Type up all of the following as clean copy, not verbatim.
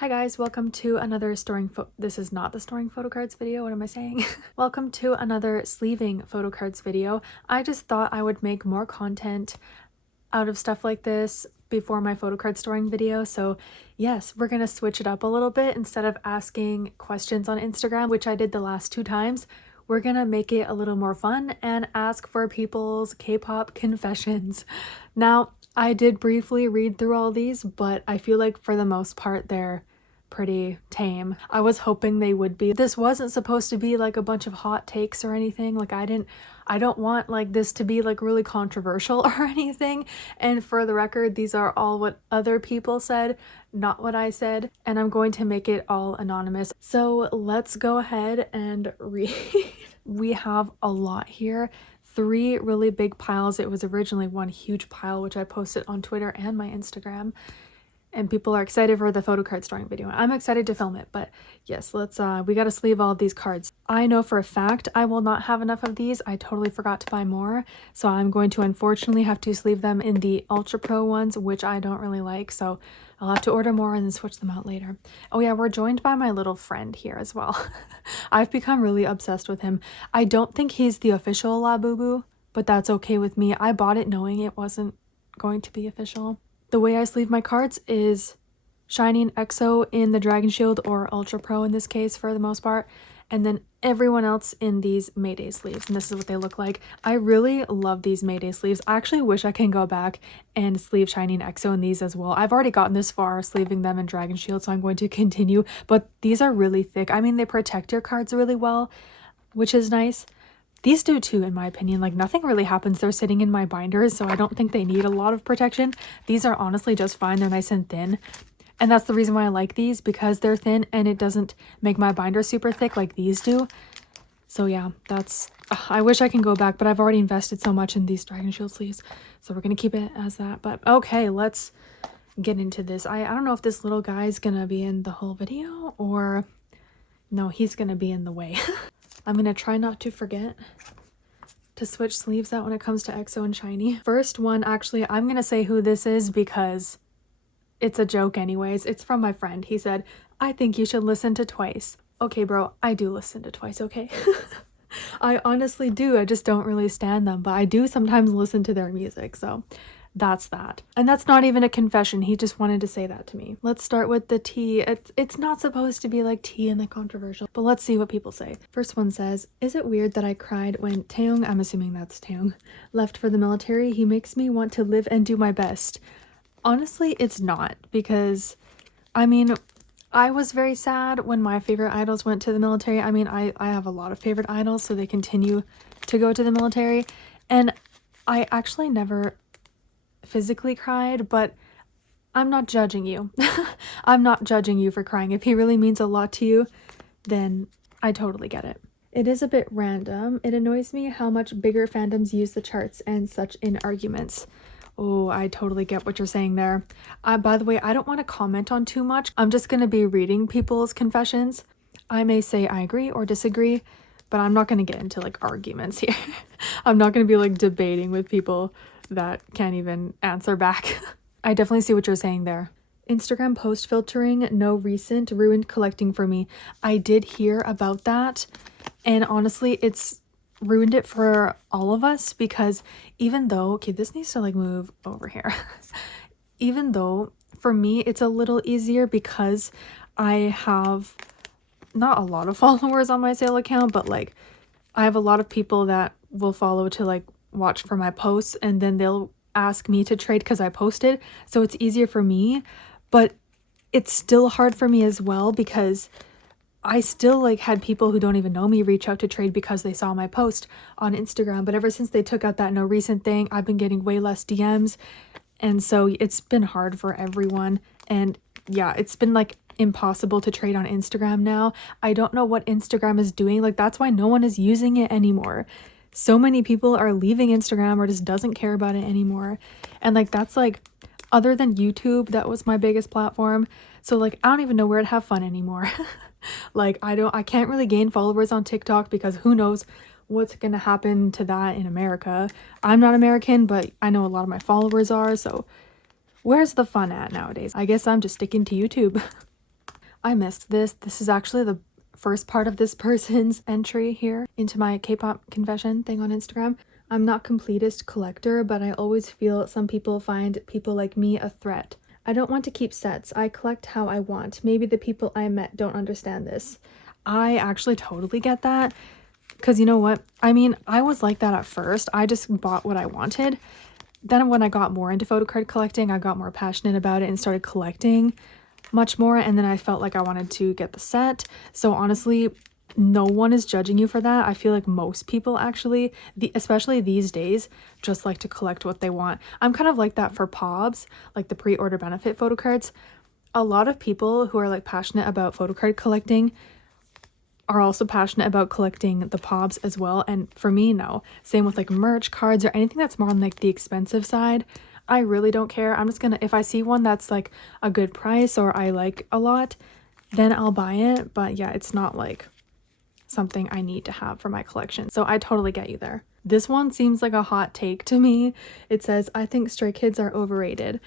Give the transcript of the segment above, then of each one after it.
Hi guys, welcome to another this is not the storing photocards video, what am I saying? Welcome to another sleeving photocards video. I just thought I would make more content out of stuff like this before my photocard storing video. So yes, we're gonna switch it up a little bit. Instead of asking questions on Instagram, which I did the last 2 times, we're gonna make it a little more fun and ask for people's K-pop confessions. Now, I did briefly read through all these, but I feel like for the most part they're pretty tame. I was hoping they would be. This wasn't supposed to be like a bunch of hot takes or anything. Like I don't want like this to be like really controversial or anything. And for the record, these are all what other people said, not what I said. And I'm going to make it all anonymous. So let's go ahead and read. We have a lot here. 3 really big piles. It was originally one huge pile, which I posted on Twitter and my Instagram. And people are excited for the photocard storing video. I'm excited to film it, but yes, we gotta sleeve all of these cards. I know for a fact I will not have enough of these. I totally forgot to buy more, so I'm going to unfortunately have to sleeve them in the Ultra Pro ones, which I don't really like, so I'll have to order more and then switch them out later. Oh yeah, we're joined by my little friend here as well. I've become really obsessed with him. I don't think he's the official Labubu, but that's okay with me. I bought it knowing it wasn't going to be official. The way I sleeve my cards is Shining EXO in the Dragon Shield or Ultra Pro in this case for the most part, and then everyone else in these Mayday sleeves, and this is what they look like. I really love these Mayday sleeves. I actually wish I can go back and sleeve Shining EXO in these as well. I've already gotten this far sleeving them in Dragon Shield, so I'm going to continue, but these are really thick. I mean, they protect your cards really well, which is nice. These do too, in my opinion. Like, nothing really happens. They're sitting in my binders, so I don't think they need a lot of protection. These are honestly just fine. They're nice and thin. And that's the reason why I like these, because they're thin and it doesn't make my binder super thick like these do. So yeah, I wish I can go back, but I've already invested so much in these Dragon Shield sleeves. So we're going to keep it as that. But okay, let's get into this. I don't know if this little guy's going to be in the whole video or... No, he's going to be in the way. I'm going to try not to forget to switch sleeves out when it comes to EXO and Shiny. First one, actually, I'm going to say who this is because it's a joke anyways. It's from my friend. He said, I think you should listen to Twice. Okay, bro, I do listen to Twice, okay? I honestly do. I just don't really stand them, but I do sometimes listen to their music, so that's that. And that's not even a confession. He just wanted to say that to me. Let's start with the tea. It's not supposed to be like tea and like controversial, but let's see what people say. First one says, is it weird that I cried when Taeyong, I'm assuming that's Taeyong, left for the military? He makes me want to live and do my best. Honestly, it's not, because I mean, I was very sad when my favorite idols went to the military. I mean, I have a lot of favorite idols, so they continue to go to the military, and I actually never physically cried, but I'm not judging you. I'm not judging you for crying. If he really means a lot to you, then I totally get it. It is a bit random. It annoys me how much bigger fandoms use the charts and such in arguments. Oh, I totally get what you're saying there. By the way, I don't want to comment on too much. I'm just going to be reading people's confessions. I may say I agree or disagree, but I'm not going to get into like arguments here. I'm not going to be like debating with people that can't even answer back. I definitely see what you're saying there. Instagram post filtering, no recent, ruined collecting for me. I did hear about that, and honestly, it's ruined it for all of us, because even though, okay, this needs to like move over here. Even though for me it's a little easier because I have not a lot of followers on my sale account, but like I have a lot of people that will follow to like watch for my posts, and then they'll ask me to trade because I posted, so it's easier for me. But it's still hard for me as well, because I still like had people who don't even know me reach out to trade because they saw my post on Instagram. But ever since they took out that no recent thing, I've been getting way less DMs, and so it's been hard for everyone. And yeah, it's been like impossible to trade on Instagram now. I don't know what Instagram is doing. Like, that's why no one is using it anymore. So many people are leaving Instagram or just doesn't care about it anymore. And like, that's like, other than YouTube, that was my biggest platform. So like, I don't even know where to have fun anymore. Like, I can't really gain followers on TikTok because who knows what's gonna happen to that in America. I'm not American, but I know a lot of my followers are, so where's the fun at nowadays? I guess I'm just sticking to YouTube. I missed this. This is actually the first part of this person's entry here into my K-pop confession thing on Instagram. I'm not completist collector, but I always feel some people find people like me a threat. I don't want to keep sets. I collect how I want. Maybe the people I met don't understand this. I actually totally get that. Because you know what? I mean, I was like that at first. I just bought what I wanted. Then when I got more into photocard collecting, I got more passionate about it and started collecting much more. And then I felt like I wanted to get the set. So honestly, no one is judging you for that. I feel like most people actually, especially these days, just like to collect what they want. I'm kind of like that for POBs, like the pre-order benefit photocards. A lot of people who are like passionate about photocard collecting are also passionate about collecting the POBs as well. And for me, no. Same with like merch cards or anything that's more on like the expensive side. I really don't care. I'm just gonna, if I see one that's like a good price or I like a lot, then I'll buy it. But yeah, it's not like something I need to have for my collection. So I totally get you there. This one seems like a hot take to me. It says, I think Stray Kids are overrated.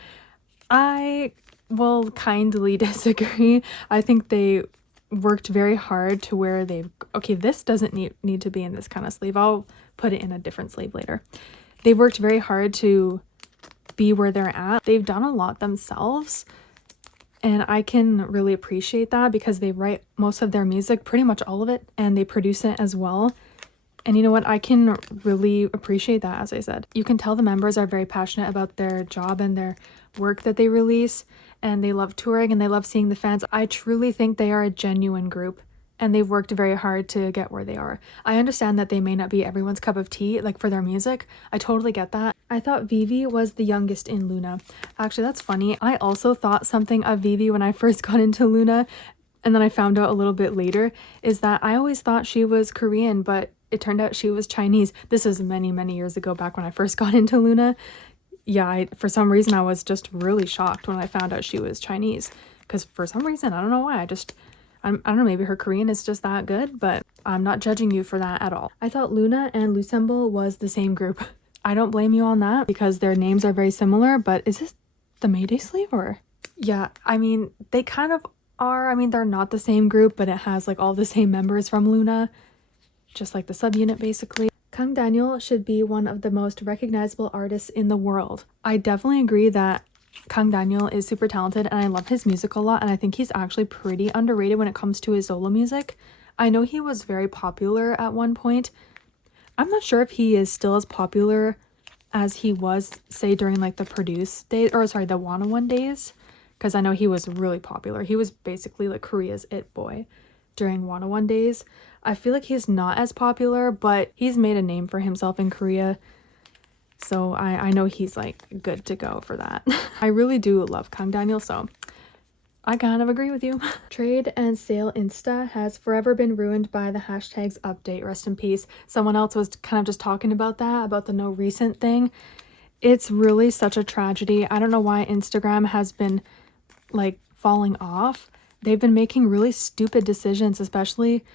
I will kindly disagree. I think they worked very hard to where they've, okay, this doesn't need to be in this kind of sleeve. I'll put it in a different sleeve later. They've worked very hard to be where they're at. They've done a lot themselves. And I can really appreciate that because they write most of their music, pretty much all of it, and they produce it as well. And you know what? I can really appreciate that, as I said. You can tell the members are very passionate about their job and their work that they release, and they love touring and they love seeing the fans. I truly think they are a genuine group and they've worked very hard to get where they are. I understand that they may not be everyone's cup of tea, like for their music. I totally get that. I thought Vivi was the youngest in Luna. Actually, that's funny. I also thought something of Vivi when I first got into Luna, and then I found out a little bit later, is that I always thought she was Korean, but it turned out she was Chinese. This is many, many years ago, back when I first got into Luna. Yeah, for some reason I was just really shocked when I found out she was Chinese. Because for some reason, I don't know why, I don't know, maybe her Korean is just that good, but I'm not judging you for that at all. I thought Luna and Lusemble was the same group. I don't blame you on that because their names are very similar, but is this the Mayday sleeve or? Yeah, I mean, they kind of are. I mean, they're not the same group, but it has like all the same members from Luna, just like the subunit basically. Kang Daniel should be one of the most recognizable artists in the world. I definitely agree that Kang Daniel is super talented and I love his music a lot, and I think he's actually pretty underrated when it comes to his solo music. I know he was very popular at one point. I'm not sure if he is still as popular as he was, say, during like the Produce days, or sorry, the Wanna One days, because I know he was really popular. He was basically like Korea's it boy during Wanna One days. I feel like he's not as popular, but he's made a name for himself in Korea. So I know he's like good to go for that. I really do love Kang Daniel, so I kind of agree with you. Trade and sale Insta has forever been ruined by the hashtags update, rest in peace. Someone else was kind of just talking about that, about the no recent thing. It's really such a tragedy. I don't know why Instagram has been like falling off. They've been making really stupid decisions, especially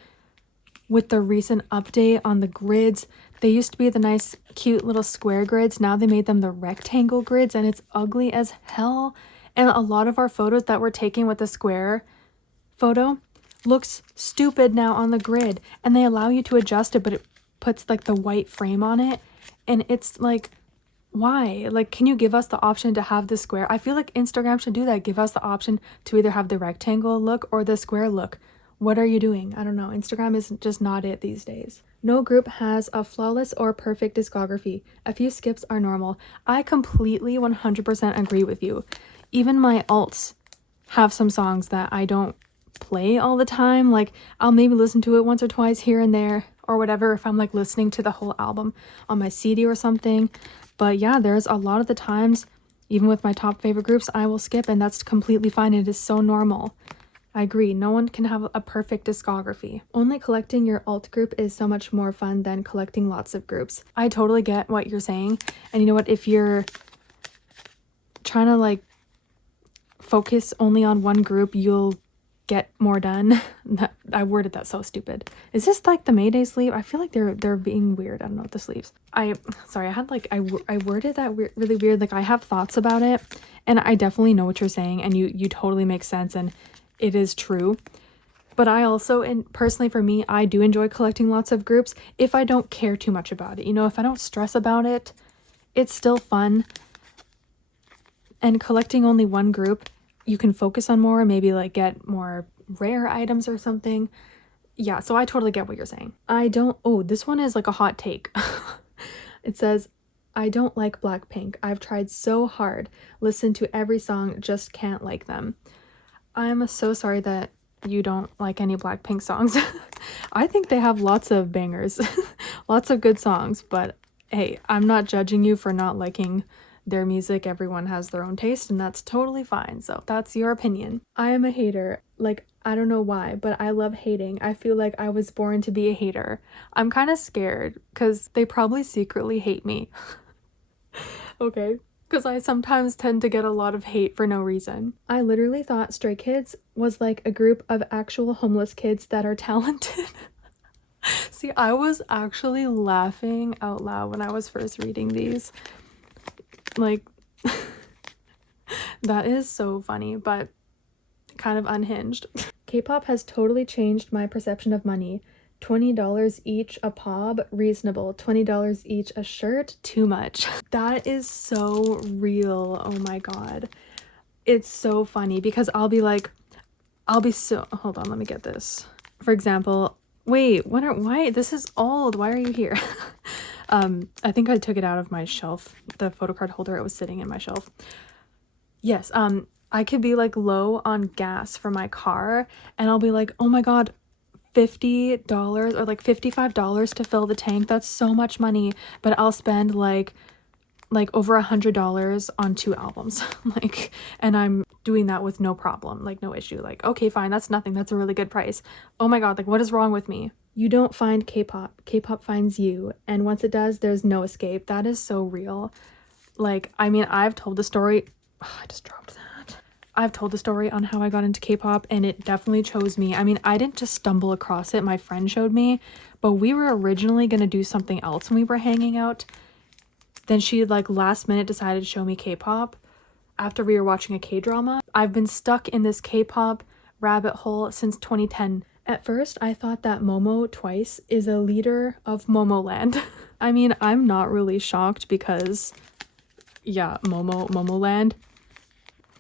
with the recent update on the grids. They used to be the nice, cute little square grids. Now they made them the rectangle grids and it's ugly as hell. And a lot of our photos that we're taking with the square photo looks stupid now on the grid. And they allow you to adjust it, but it puts like the white frame on it. And it's like, why? Like, can you give us the option to have the square? I feel like Instagram should do that. Give us the option to either have the rectangle look or the square look. What are you doing? I don't know. Instagram is just not it these days. No group has a flawless or perfect discography. A few skips are normal. I completely 100% agree with you. Even my alts have some songs that I don't play all the time. Like, I'll maybe listen to it once or twice here and there or whatever if I'm like listening to the whole album on my CD or something. But yeah, there's a lot of the times, even with my top favorite groups, I will skip, and that's completely fine. It is so normal. I agree, no one can have a perfect discography. Only collecting your alt group is so much more fun than collecting lots of groups. I totally get what you're saying. And you know what, if you're trying to like focus only on one group, you'll get more done. I worded that so stupid. Is this like the Mayday sleeve? I feel like they're being weird. I don't know what the sleeves. Sorry, I had like, I worded that really weird. Like, I have thoughts about it and I definitely know what you're saying and you totally make sense. And it is true. But I also, and personally for me, I do enjoy collecting lots of groups if I don't care too much about it. You know, if I don't stress about it, it's still fun. And collecting only one group, you can focus on more, maybe like get more rare items or something. Yeah, so I totally get what you're saying. Oh, this one is like a hot take. It says, I don't like Blackpink. I've tried so hard. Listened to every song, just can't like them. I'm so sorry that you don't like any Blackpink songs. I think they have lots of bangers, lots of good songs, but hey, I'm not judging you for not liking their music. Everyone has their own taste and that's totally fine. So that's your opinion. I am a hater. Like, I don't know why, but I love hating. I feel like I was born to be a hater. I'm kind of scared because they probably secretly hate me. Okay. Because I sometimes tend to get a lot of hate for no reason. I literally thought Stray Kids was like a group of actual homeless kids that are talented. See, I was actually laughing out loud when I was first reading these. Like, that is so funny, but kind of unhinged. K-pop has totally changed my perception of money. $20 each a pop, reasonable. $20 each a shirt, too much. That is so real. Oh my god. It's so funny because hold on, let me get this. For example, wait, why? This is old. Why are you here? I think I took it out of my shelf, the photocard holder. It was sitting in my shelf. Yes, I could be like low on gas for my car and I'll be like, oh my god, $50 or like $55 to fill the tank. That's so much money, but I'll spend like over $100 on 2 albums. Like, and I'm doing that with no problem, like no issue. Like, okay, fine, that's nothing. That's a really good price. Oh my god, like what is wrong with me? You don't find K-pop. K-pop finds you. And once it does, there's no escape. That is so real. Like, I mean, I've told the story. Oh, I just dropped that. I've told the story on how I got into K-pop and it definitely chose me. I mean, I didn't just stumble across it. My friend showed me, but we were originally going to do something else when we were hanging out. Then she like last minute decided to show me K-pop after we were watching a K-drama. I've been stuck in this K-pop rabbit hole since 2010. At first, I thought that Momo Twice is a leader of Momoland. I mean, I'm not really shocked because, yeah, Momoland.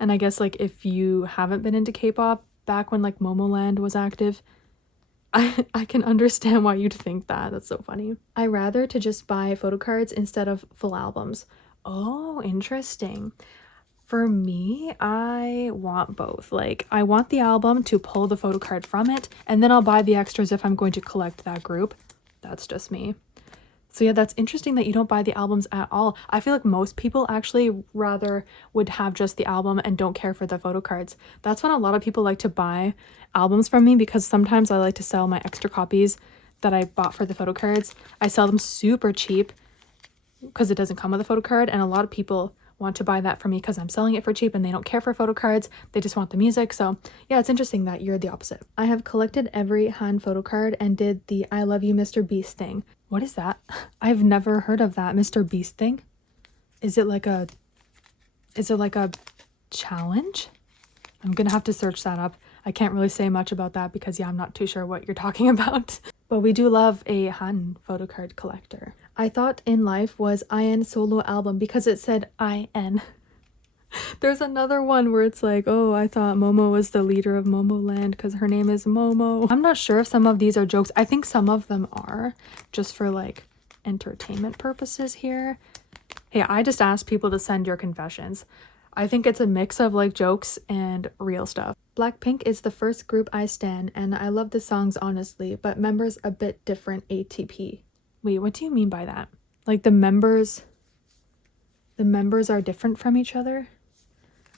And I guess like if you haven't been into K-pop back when like Momoland was active, I can understand why you'd think that. That's so funny. I rather to just buy photocards instead of full albums. Oh, interesting. For me, I want both. Like, I want the album to pull the photocard from it, and then I'll buy the extras if I'm going to collect that group. That's just me. So yeah, that's interesting that you don't buy the albums at all. I feel like most people actually rather would have just the album and don't care for the photo cards. That's when a lot of people like to buy albums from me because sometimes I like to sell my extra copies that I bought for the photo cards. I sell them super cheap because it doesn't come with a photo card, and a lot of people want to buy that from me because I'm selling it for cheap and they don't care for photo cards. They just want the music. So yeah, it's interesting that you're the opposite. I have collected every Han photo card and did the I love you Mr. Beast thing. What is that? I've never heard of that Mr. Beast thing. Is it like a challenge? I'm gonna have to search that up. I can't really say much about that because yeah, I'm not too sure what you're talking about. But we do love a Han photo card collector. I thought In Life was IN solo album because it said IN. There's another one where it's like, oh, I thought Momo was the leader of Momoland because her name is Momo. I'm not sure if some of these are jokes. I think some of them are just for like entertainment purposes here. Hey, I just asked people to send your confessions. I think it's a mix of like jokes and real stuff. Blackpink is the first group I stan and I love the songs honestly, but members a bit different ATP. Wait, what do you mean by that? Like the members are different from each other?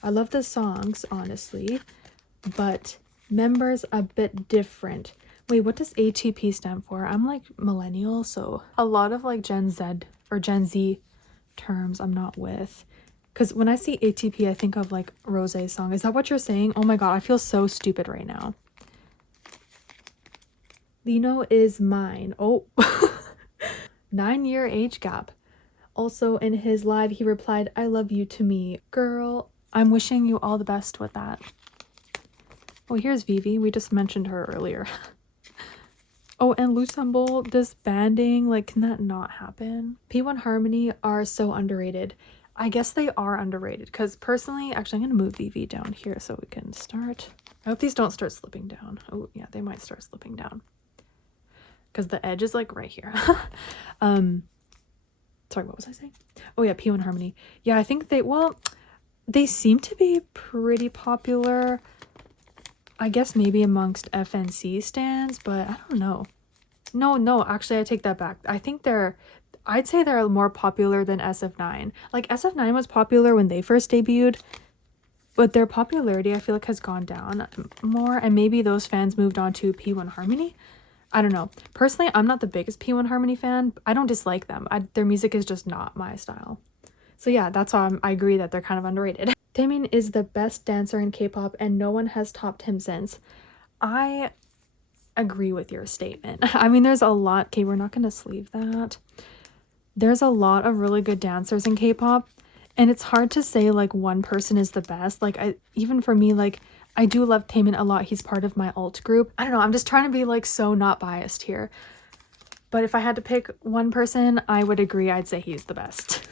I love the songs, honestly, but members a bit different. Wait, what does ATP stand for? I'm like millennial, so a lot of like Gen Z or Gen Z terms I'm not with. Because when I see ATP, I think of like Rosé's song. Is that what you're saying? Oh my god, I feel so stupid right now. Lino is mine. Oh, 9-year age gap. Also in his live, he replied, I love you to me. Girl, I'm wishing you all the best with that. Oh, here's Vivi. We just mentioned her earlier. Oh, and Lusamble, this banding, like, can that not happen? P1 Harmony are so underrated. I guess they are underrated because personally, actually, I'm going to move Vivi down here so we can start. I hope these don't start slipping down. Oh, yeah, they might start slipping down because the edge is like right here. Sorry, what was I saying? Oh, yeah, P1 Harmony. Yeah, I think they seem to be pretty popular. I guess maybe amongst FNC stands, but I don't know. No, actually, I take that back. I think I'd say they're more popular than SF9. Like, SF9 was popular when they first debuted, but their popularity, I feel like, has gone down more, and maybe those fans moved on to P1 Harmony. I don't know. Personally, I'm not the biggest P1 Harmony fan. I don't dislike them. Their music is just not my style. So yeah, that's why I agree that they're kind of underrated. Taemin is the best dancer in K-pop, and no one has topped him since. I agree with your statement. I mean, there's a lot. Okay, we're not going to sleeve that. There's a lot of really good dancers in K-pop, and it's hard to say like one person is the best. Like, even for me, like, I do love Taemin a lot. He's part of my alt group. I don't know, I'm just trying to be like so not biased here. But if I had to pick one person, I would agree. I'd say he's the best.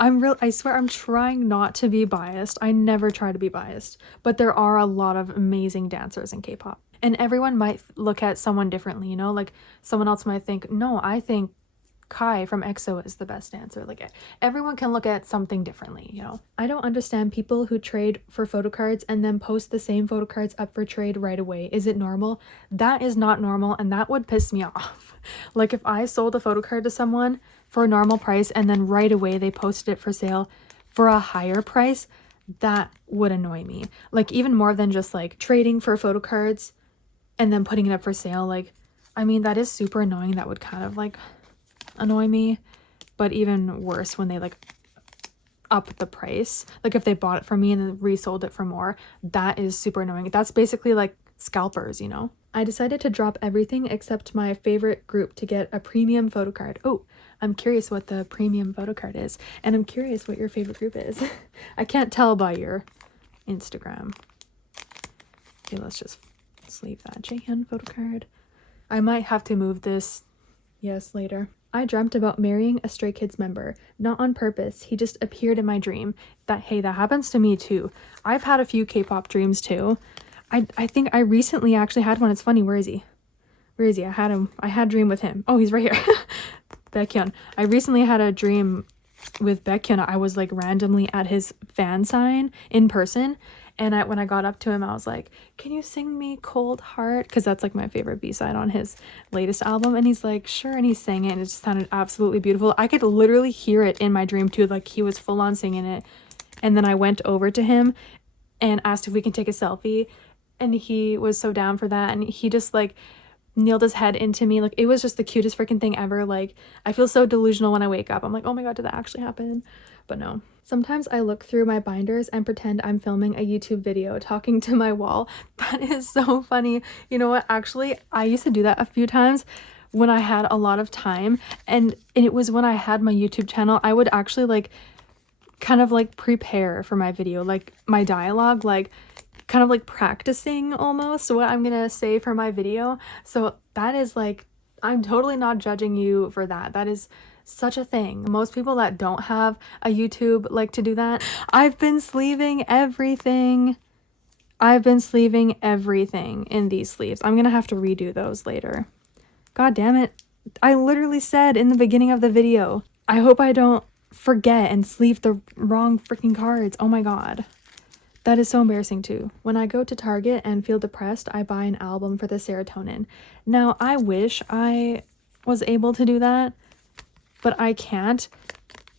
I swear I'm trying not to be biased. I never try to be biased. But there are a lot of amazing dancers in K-pop. And everyone might look at someone differently, you know? Like, someone else might think, no, I think Kai from EXO is the best dancer. Like, everyone can look at something differently, you know? I don't understand people who trade for photocards and then post the same photocards up for trade right away. Is it normal? That is not normal, and that would piss me off. Like, if I sold a photocard to someone for a normal price and then right away they posted it for sale for a higher price, that would annoy me. Like, even more than just like trading for photocards and then putting it up for sale. Like, I mean, that is super annoying. That would kind of like annoy me. But even worse when they like up the price. Like, if they bought it from me and then resold it for more, that is super annoying. That's basically like scalpers, you know? I decided to drop everything except my favorite group to get a premium photocard. Oh, I'm curious what the premium photocard is, and I'm curious what your favorite group is. I can't tell by your Instagram. Okay, let's just sleeve that. Jaehyun photocard. I might have to move this, yes, later. I dreamt about marrying a Stray Kids member, not on purpose. He just appeared in my dream. That happens to me too. I've had a few K-pop dreams too. I think I recently actually had one. It's funny. Where is he? Where is he? I had a dream with him. Oh, he's right here. Baekhyun. I recently had a dream with Baekhyun. I was like randomly at his fan sign in person, and when I got up to him, I was like, can you sing me Cold Heart? Because that's like my favorite B-side on his latest album. And he's like, sure. And he sang it, and it just sounded absolutely beautiful. I could literally hear it in my dream too. Like, he was full on singing it. And then I went over to him and asked if we can take a selfie, and he was so down for that. And he just like kneeled his head into me. Like, it was just the cutest freaking thing ever. Like, I feel so delusional when I wake up. I'm like, oh my god, did that actually happen? But no. Sometimes I look through my binders and pretend I'm filming a YouTube video talking to my wall. That is so funny. You know what? Actually, I used to do that a few times when I had a lot of time, and it was when I had my YouTube channel. I would actually like kind of like prepare for my video, like my dialogue, like kind of like practicing almost what I'm gonna say for my video. So that is like, I'm totally not judging you for that. That is such a thing. Most people that don't have a YouTube like to do that. I've been sleeving everything. I've been sleeving everything in these sleeves. I'm gonna have to redo those later. God damn it. I literally said in the beginning of the video, I hope I don't forget and sleeve the wrong freaking cards. Oh my god. That is so embarrassing too. When I go to Target and feel depressed, I buy an album for the serotonin. Now, I wish I was able to do that, but I can't.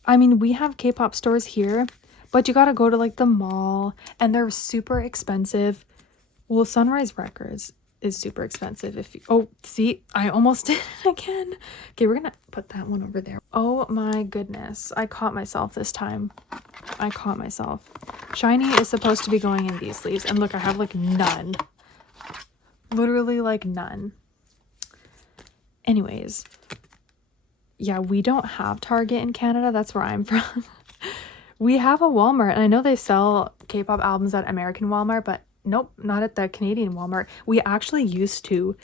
I mean, we have K-pop stores here, but you gotta go to like the mall, and they're super expensive. Well, Sunrise Records is super expensive. Oh, see, I almost did it again. Okay, we're gonna put that one over there. Oh my goodness, I caught myself this time. I caught myself. Shiny is supposed to be going in these sleeves, and look, I have like none. Literally like none. Anyways, yeah, we don't have Target in Canada. That's where I'm from. We have a Walmart, and I know they sell K-pop albums at American Walmart, but Nope, not at the Canadian Walmart. We actually used to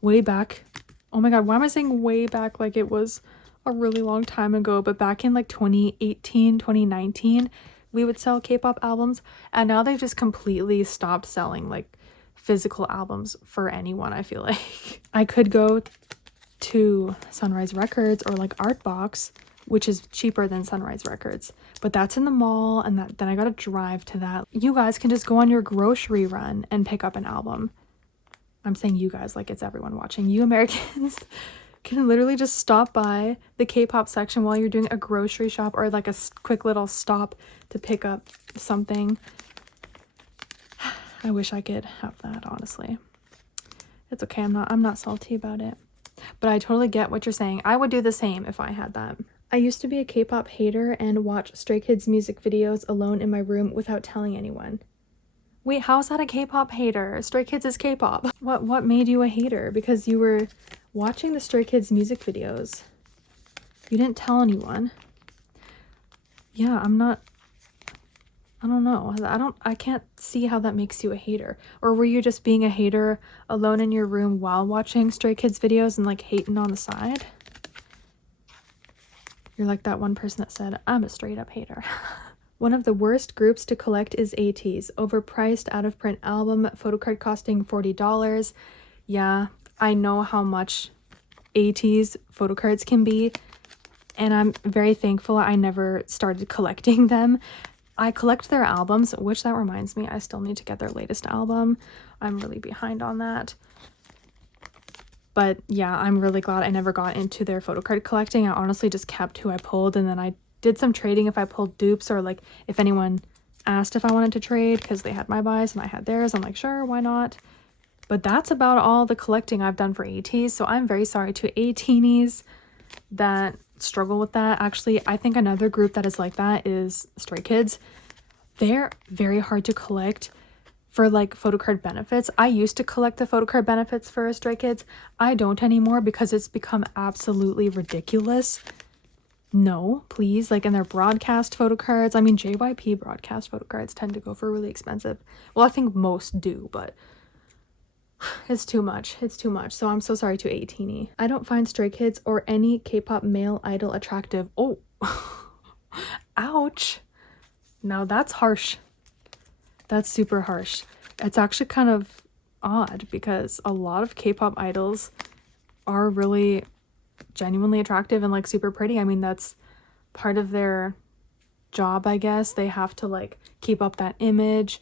way back. Oh my god, why am I saying way back like it was a really long time ago? But back in like 2018, 2019, we would sell K-pop albums, and now they've just completely stopped selling like physical albums for anyone, I feel like. I could go to Sunrise Records or like Artbox, which is cheaper than Sunrise Records, but that's in the mall, and then I gotta drive to that. You guys can just go on your grocery run and pick up an album. I'm saying you guys like it's everyone watching. You Americans can literally just stop by the K-pop section while you're doing a grocery shop or like a quick little stop to pick up something. I wish I could have that, honestly. It's okay, I'm not salty about it. But I totally get what you're saying. I would do the same if I had that. I used to be a K-pop hater and watch Stray Kids music videos alone in my room without telling anyone. Wait, how's that a K-pop hater? Stray Kids is K-pop. What made you a hater? Because you were watching the Stray Kids music videos. You didn't tell anyone. Yeah, I don't know. I can't see how that makes you a hater. Or were you just being a hater alone in your room while watching Stray Kids videos and like hating on the side? You're like that one person that said, I'm a straight up hater. One of the worst groups to collect is ATEEZ. Overpriced out of print album, photocard costing $40. Yeah, I know how much ATEEZ photocards can be, and I'm very thankful I never started collecting them. I collect their albums, which that reminds me, I still need to get their latest album. I'm really behind on that. But yeah, I'm really glad I never got into their photocard collecting. I honestly just kept who I pulled, and then I did some trading if I pulled dupes, or like if anyone asked if I wanted to trade because they had my buys and I had theirs. I'm like, sure, why not? But that's about all the collecting I've done for ATEEZ. So I'm very sorry to ATEENies that struggle with that. Actually, I think another group that is like that is Stray Kids. They're very hard to collect for like photocard benefits. I used to collect the photocard benefits for Stray Kids. I don't anymore because it's become absolutely ridiculous. No, please. Like in their broadcast photocards. I mean, JYP broadcast photocards tend to go for really expensive. Well, I think most do, but it's too much. It's too much. So I'm so sorry to ATEENie. I don't find Stray Kids or any K-pop male idol attractive. Oh, ouch. Now that's harsh. That's super harsh. It's actually kind of odd because a lot of K-pop idols are really genuinely attractive and like super pretty. I mean, that's part of their job, I guess. They have to like keep up that image,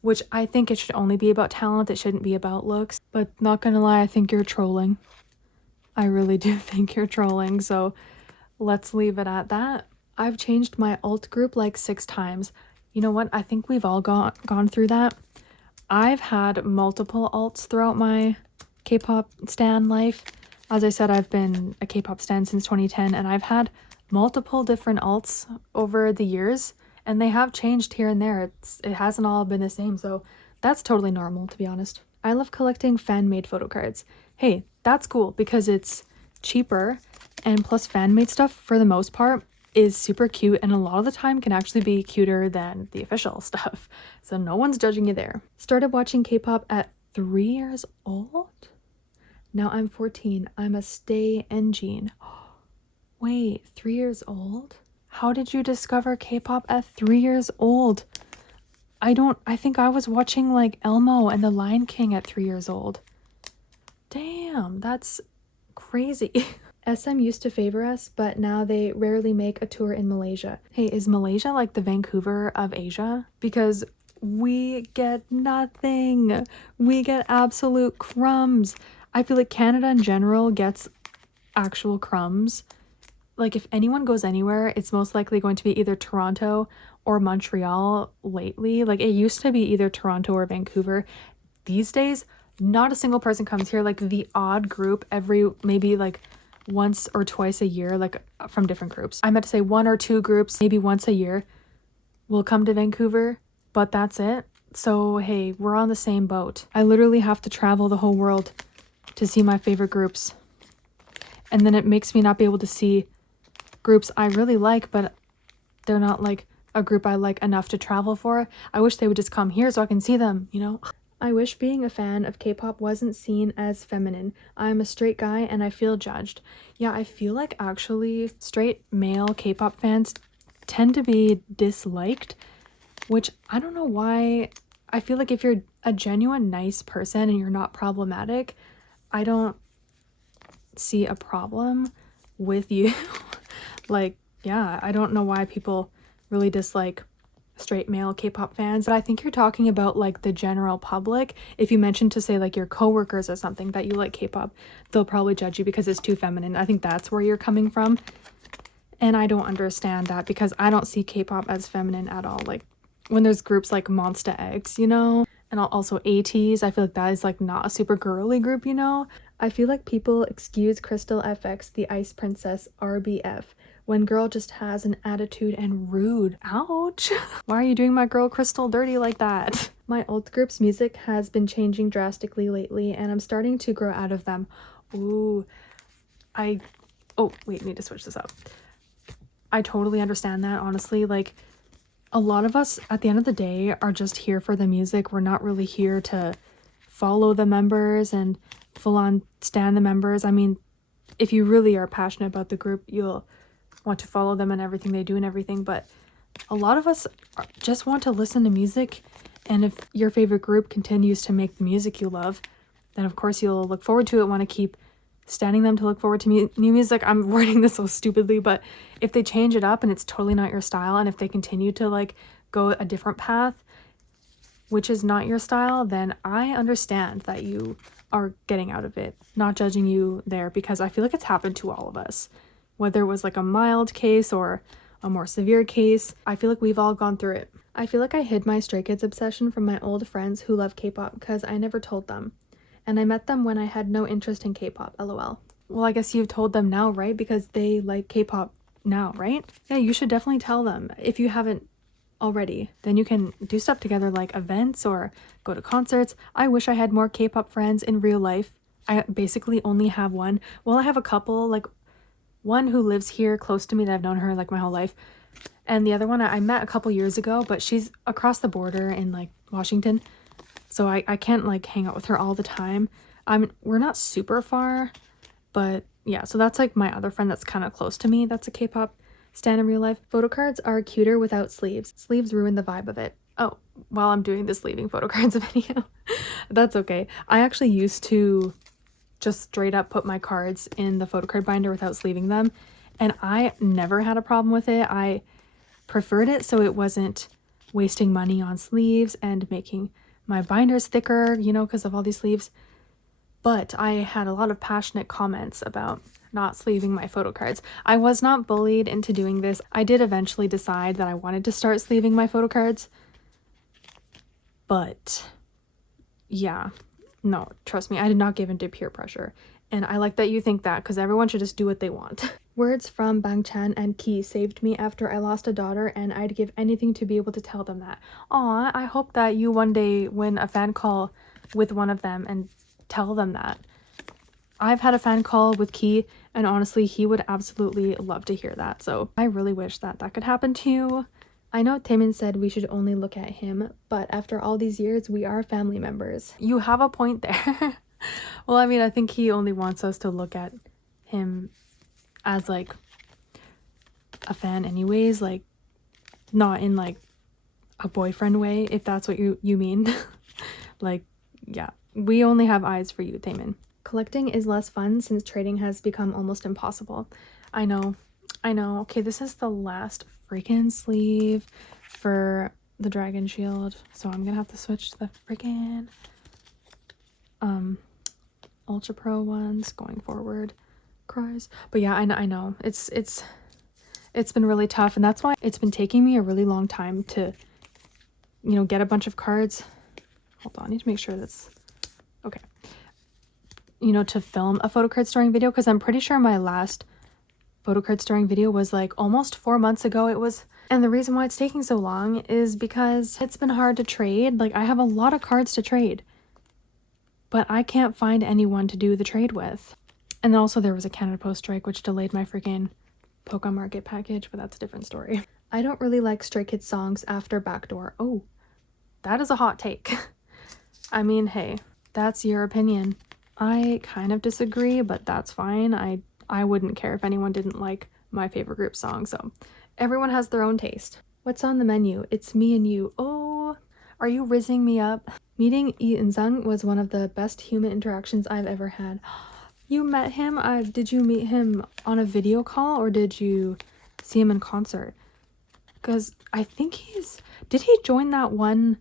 which I think it should only be about talent. It shouldn't be about looks. But not gonna lie, I think you're trolling. I really do think you're trolling, so let's leave it at that. I've changed my alt group like 6 times. You know what? I think we've all gone through that. I've had multiple alts throughout my K-pop stan life. As I said, I've been a K-pop stan since 2010, and I've had multiple different alts over the years, and they have changed here and there. It hasn't all been the same, so that's totally normal, to be honest. I love collecting fan-made photocards. Hey, that's cool because it's cheaper, and plus fan-made stuff, for the most part, is super cute, and a lot of the time can actually be cuter than the official stuff. So no one's judging you there. Started watching K-pop at 3 years old? Now I'm 14. I'm a stay engine. Wait, 3 years old? How did you discover K-pop at 3 years old? I think I was watching like Elmo and the Lion King at 3 years old. Damn, that's crazy. SM used to favor us, but now they rarely make a tour in Malaysia. Hey, is Malaysia like the Vancouver of Asia? Because we get nothing. We get absolute crumbs. I feel like Canada in general gets actual crumbs. Like if anyone goes anywhere, it's most likely going to be either Toronto or Montreal lately. Like it used to be either Toronto or Vancouver. These days, not a single person comes here. Like the odd group every maybe like once or twice a year, like from different groups. I meant to say 1 or 2 groups, maybe once a year, will come to Vancouver, but that's it. So hey, we're on the same boat. I literally have to travel the whole world to see my favorite groups. And then it makes me not be able to see groups I really like, but they're not like a group I like enough to travel for. I wish they would just come here so I can see them, you know? I wish being a fan of K-pop wasn't seen as feminine. I'm a straight guy and I feel judged. Yeah, I feel like actually straight male K-pop fans tend to be disliked, which I don't know why. I feel like if you're a genuine nice person and you're not problematic, I don't see a problem with you. Like, yeah, I don't know why people really dislike straight male K-pop fans, but I think you're talking about like the general public. If you mention to say like your coworkers or something that you like K-pop, they'll probably judge you because it's too feminine. I think that's where you're coming from, and I don't understand that because I don't see K-pop as feminine at all. Like when there's groups like Monsta X, you know, and also ATEEZ, I feel like that is like not a super girly group, you know. I feel like people excuse Crystal FX, the Ice Princess, RBF, when girl just has an attitude and rude. Ouch. Why are you doing my girl Crystal dirty like that? My old group's music has been changing drastically lately and I'm starting to grow out of them. Ooh, oh wait, need to switch this up. I totally understand that, honestly. Like, a lot of us at the end of the day are just here for the music. We're not really here to follow the members and full on stan the members. I mean, if you really are passionate about the group, you'll want to follow them and everything they do and everything, but a lot of us just want to listen to music, and if your favorite group continues to make the music you love, then of course you'll look forward to it, want to keep standing them to look forward to new music. I'm wording this so stupidly, but if they change it up and it's totally not your style, and if they continue to like go a different path which is not your style, then I understand that you are getting out of it. Not judging you there, because I feel like it's happened to all of us. Whether it was like a mild case or a more severe case, I feel like we've all gone through it. I feel like I hid my Stray Kids obsession from my old friends who love K-pop because I never told them. And I met them when I had no interest in K-pop, lol. Well, I guess you've told them now, right? Because they like K-pop now, right? Yeah, you should definitely tell them if you haven't already. Then you can do stuff together like events or go to concerts. I wish I had more K-pop friends in real life. I basically only have one. Well, I have a couple, like one who lives here close to me that I've known her like my whole life. And the other one I met a couple years ago, but she's across the border in like Washington. So I can't like hang out with her all the time. We're not super far, but yeah, so that's like my other friend that's kind of close to me. That's a K-pop stan in real life. Photocards are cuter without sleeves. Sleeves ruin the vibe of it. Oh, while I'm doing this leaving photocards video. That's okay. I actually used to just straight up put my cards in the photocard binder without sleeving them, and I never had a problem with it. I preferred it so it wasn't wasting money on sleeves and making my binders thicker, you know, because of all these sleeves. But I had a lot of passionate comments about not sleeving my photocards. I was not bullied into doing this. I did eventually decide that I wanted to start sleeving my photocards, but yeah, no, trust me, I did not give in to peer pressure. And I like that you think that, because everyone should just do what they want. Words from Bang Chan and Key saved me after I lost a daughter, and I'd give anything to be able to tell them that. Aw, I hope that you one day win a fan call with one of them and tell them that. I've had a fan call with Key, and honestly, he would absolutely love to hear that. So I really wish that that could happen to you. I know Taemin said we should only look at him, but after all these years, we are family members. You have a point there. Well, I mean, I think he only wants us to look at him as like a fan anyways, like not in like a boyfriend way, if that's what you mean. Like, yeah, we only have eyes for you, Taemin. Collecting is less fun since trading has become almost impossible. I know. Okay, this is the last freaking sleeve for the Dragon Shield, so I'm gonna have to switch to the freaking Ultra Pro ones going forward. Cries. But yeah, I know. It's been really tough, and that's why it's been taking me a really long time to, you know, get a bunch of cards. Hold on, I need to make sure that's okay. You know, to film a photocard storing video, because I'm pretty sure my last photocard storing video was like almost 4 months ago. It was, and the reason why it's taking so long is because it's been hard to trade. Like, I have a lot of cards to trade, but I can't find anyone to do the trade with. And then also there was a Canada Post strike, which delayed my freaking Poké Market package, but that's a different story. I don't really like Stray Kids songs after Backdoor. Oh, that is a hot take. I mean, hey, that's your opinion. I kind of disagree, but that's fine. I wouldn't care if anyone didn't like my favorite group song, so everyone has their own taste. What's on the menu? It's me and you. Oh, are you rizzing me up? Meeting Lee In-sung was one of the best human interactions I've ever had. You met him? Did you meet him on a video call or did you see him in concert? Because I think did he join that one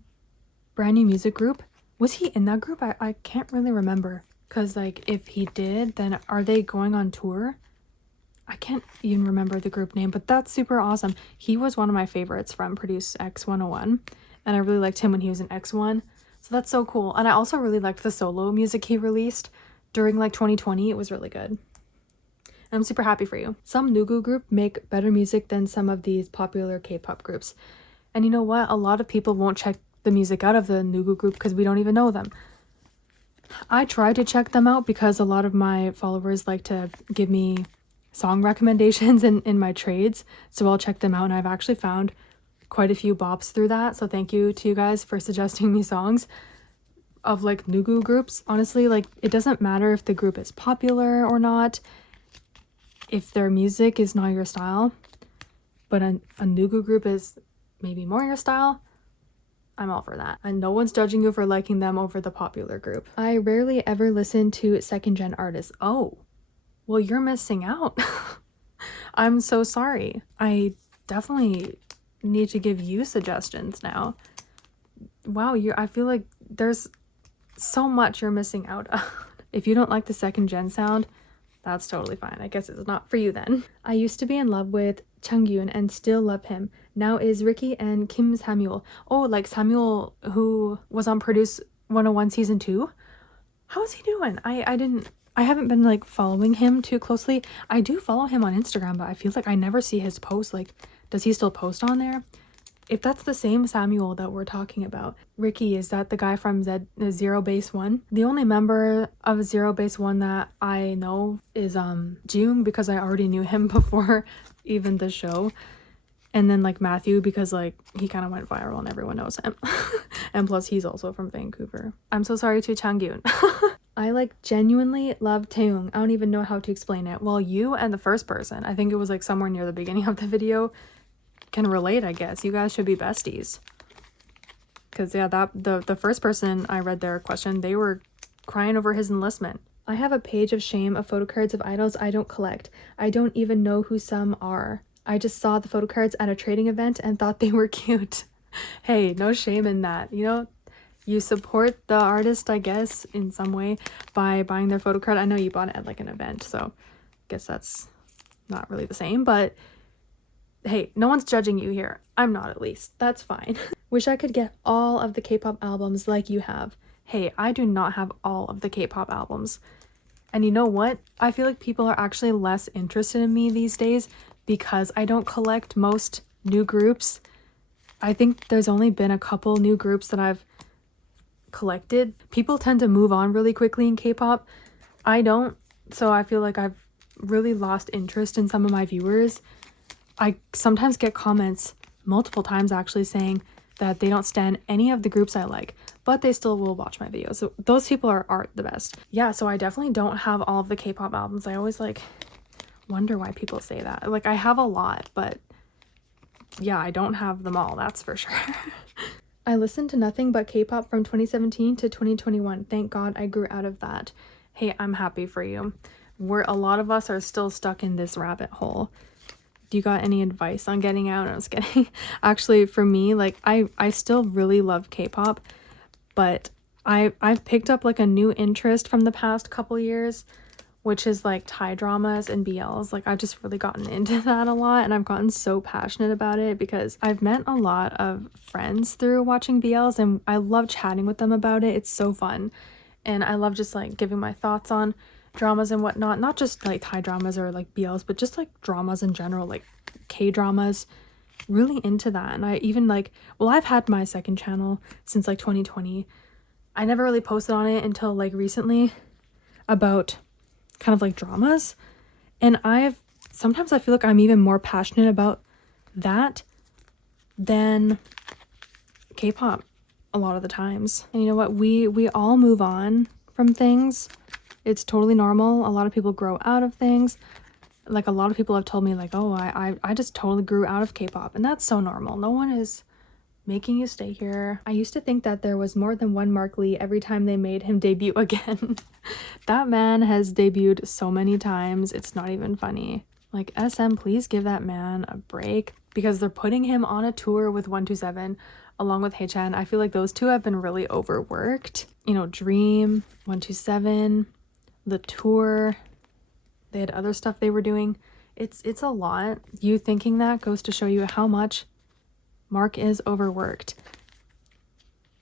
brand new music group? Was he in that group? I can't really remember. Because, like, if he did, then are they going on tour? I can't even remember the group name, but that's super awesome. He was one of my favorites from Produce X101, and I really liked him when he was in X1. So that's so cool. And I also really liked the solo music he released during, like, 2020. It was really good. And I'm super happy for you. Some Nugu group make better music than some of these popular K-pop groups. And you know what? A lot of people won't check the music out of the Nugu group because we don't even know them. I try to check them out because a lot of my followers like to give me song recommendations in my trades, so I'll check them out, and I've actually found quite a few bops through that, so thank you to you guys for suggesting me songs of like Nugu groups. Honestly, like, it doesn't matter if the group is popular or not, if their music is not your style, but a Nugu group is maybe more your style, I'm all for that. And no one's judging you for liking them over the popular group. I rarely ever listen to second gen artists. Oh, well, you're missing out. I'm so sorry. I definitely need to give you suggestions now. Wow, I feel like there's so much you're missing out on. If you don't like the second gen sound, that's totally fine. I guess it's not for you then. I used to be in love with Changyun and still love him. Now is Ricky and Kim Samuel. Oh, like Samuel who was on Produce 101 season 2? How's he doing? I haven't been like following him too closely. I do follow him on Instagram, but I feel like I never see his posts. Like, does he still post on there? If that's the same Samuel that we're talking about, Ricky, is that the guy from Zero Base One? The only member of Zero Base One that I know is Jung, because I already knew him before even the show. And then like Matthew, because like he kind of went viral and everyone knows him. And plus he's also from Vancouver. I'm so sorry to Changyun. I like genuinely love Taeyong. I don't even know how to explain it. Well, you and the first person, I think it was like somewhere near the beginning of the video, can relate, I guess. You guys should be besties. Because yeah, the first person I read their question, they were crying over his enlistment. I have a page of shame of photocards of idols I don't collect. I don't even know who some are. I just saw the photocards at a trading event and thought they were cute. Hey, no shame in that. You know, you support the artist, I guess, in some way by buying their photocard. I know you bought it at like an event, so I guess that's not really the same, but hey, no one's judging you here. I'm not, at least. That's fine. Wish I could get all of the K-pop albums like you have. Hey, I do not have all of the K-pop albums. And you know what? I feel like people are actually less interested in me these days because I don't collect most new groups. I think there's only been a couple new groups that I've collected. People tend to move on really quickly in K-pop. I don't, so I feel like I've really lost interest in some of my viewers. I sometimes get comments, multiple times actually, saying that they don't stan any of the groups I like, but they still will watch my videos. So those people are the best. Yeah, so I definitely don't have all of the K-pop albums. I always like wonder why people say that. Like, I have a lot, but yeah, I don't have them all, that's for sure. I listened to nothing but K-pop from 2017 to 2021. Thank God I grew out of that. Hey, I'm happy for you. A lot of us are still stuck in this rabbit hole. Do you got any advice on getting out? I was kidding. Actually, for me, like, I still really love K-pop, but I've picked up like a new interest from the past couple years, which is like Thai dramas and BLs. Like, I've just really gotten into that a lot, and I've gotten so passionate about it because I've met a lot of friends through watching BLs, and I love chatting with them about it. It's so fun, and I love just like giving my thoughts on dramas and whatnot, not just like Thai dramas or like BLs, but just like dramas in general, like K-dramas. Really into that. And I even like, well, I've had my second channel since like 2020. I never really posted on it until like recently about kind of like dramas, and sometimes I feel like I'm even more passionate about that than K-pop a lot of the times. And you know what? We all move on from things. It's totally normal. A lot of people grow out of things. Like, a lot of people have told me, like, oh, I just totally grew out of K-pop. And that's so normal. No one is making you stay here. I used to think that there was more than one Mark Lee every time they made him debut again. That man has debuted so many times. It's not even funny. Like, SM, please give that man a break, because they're putting him on a tour with 127 along with Haechan. I feel like those two have been really overworked. You know, Dream, 127, the tour, they had other stuff they were doing. It's a lot. You thinking that goes to show you how much Mark is overworked,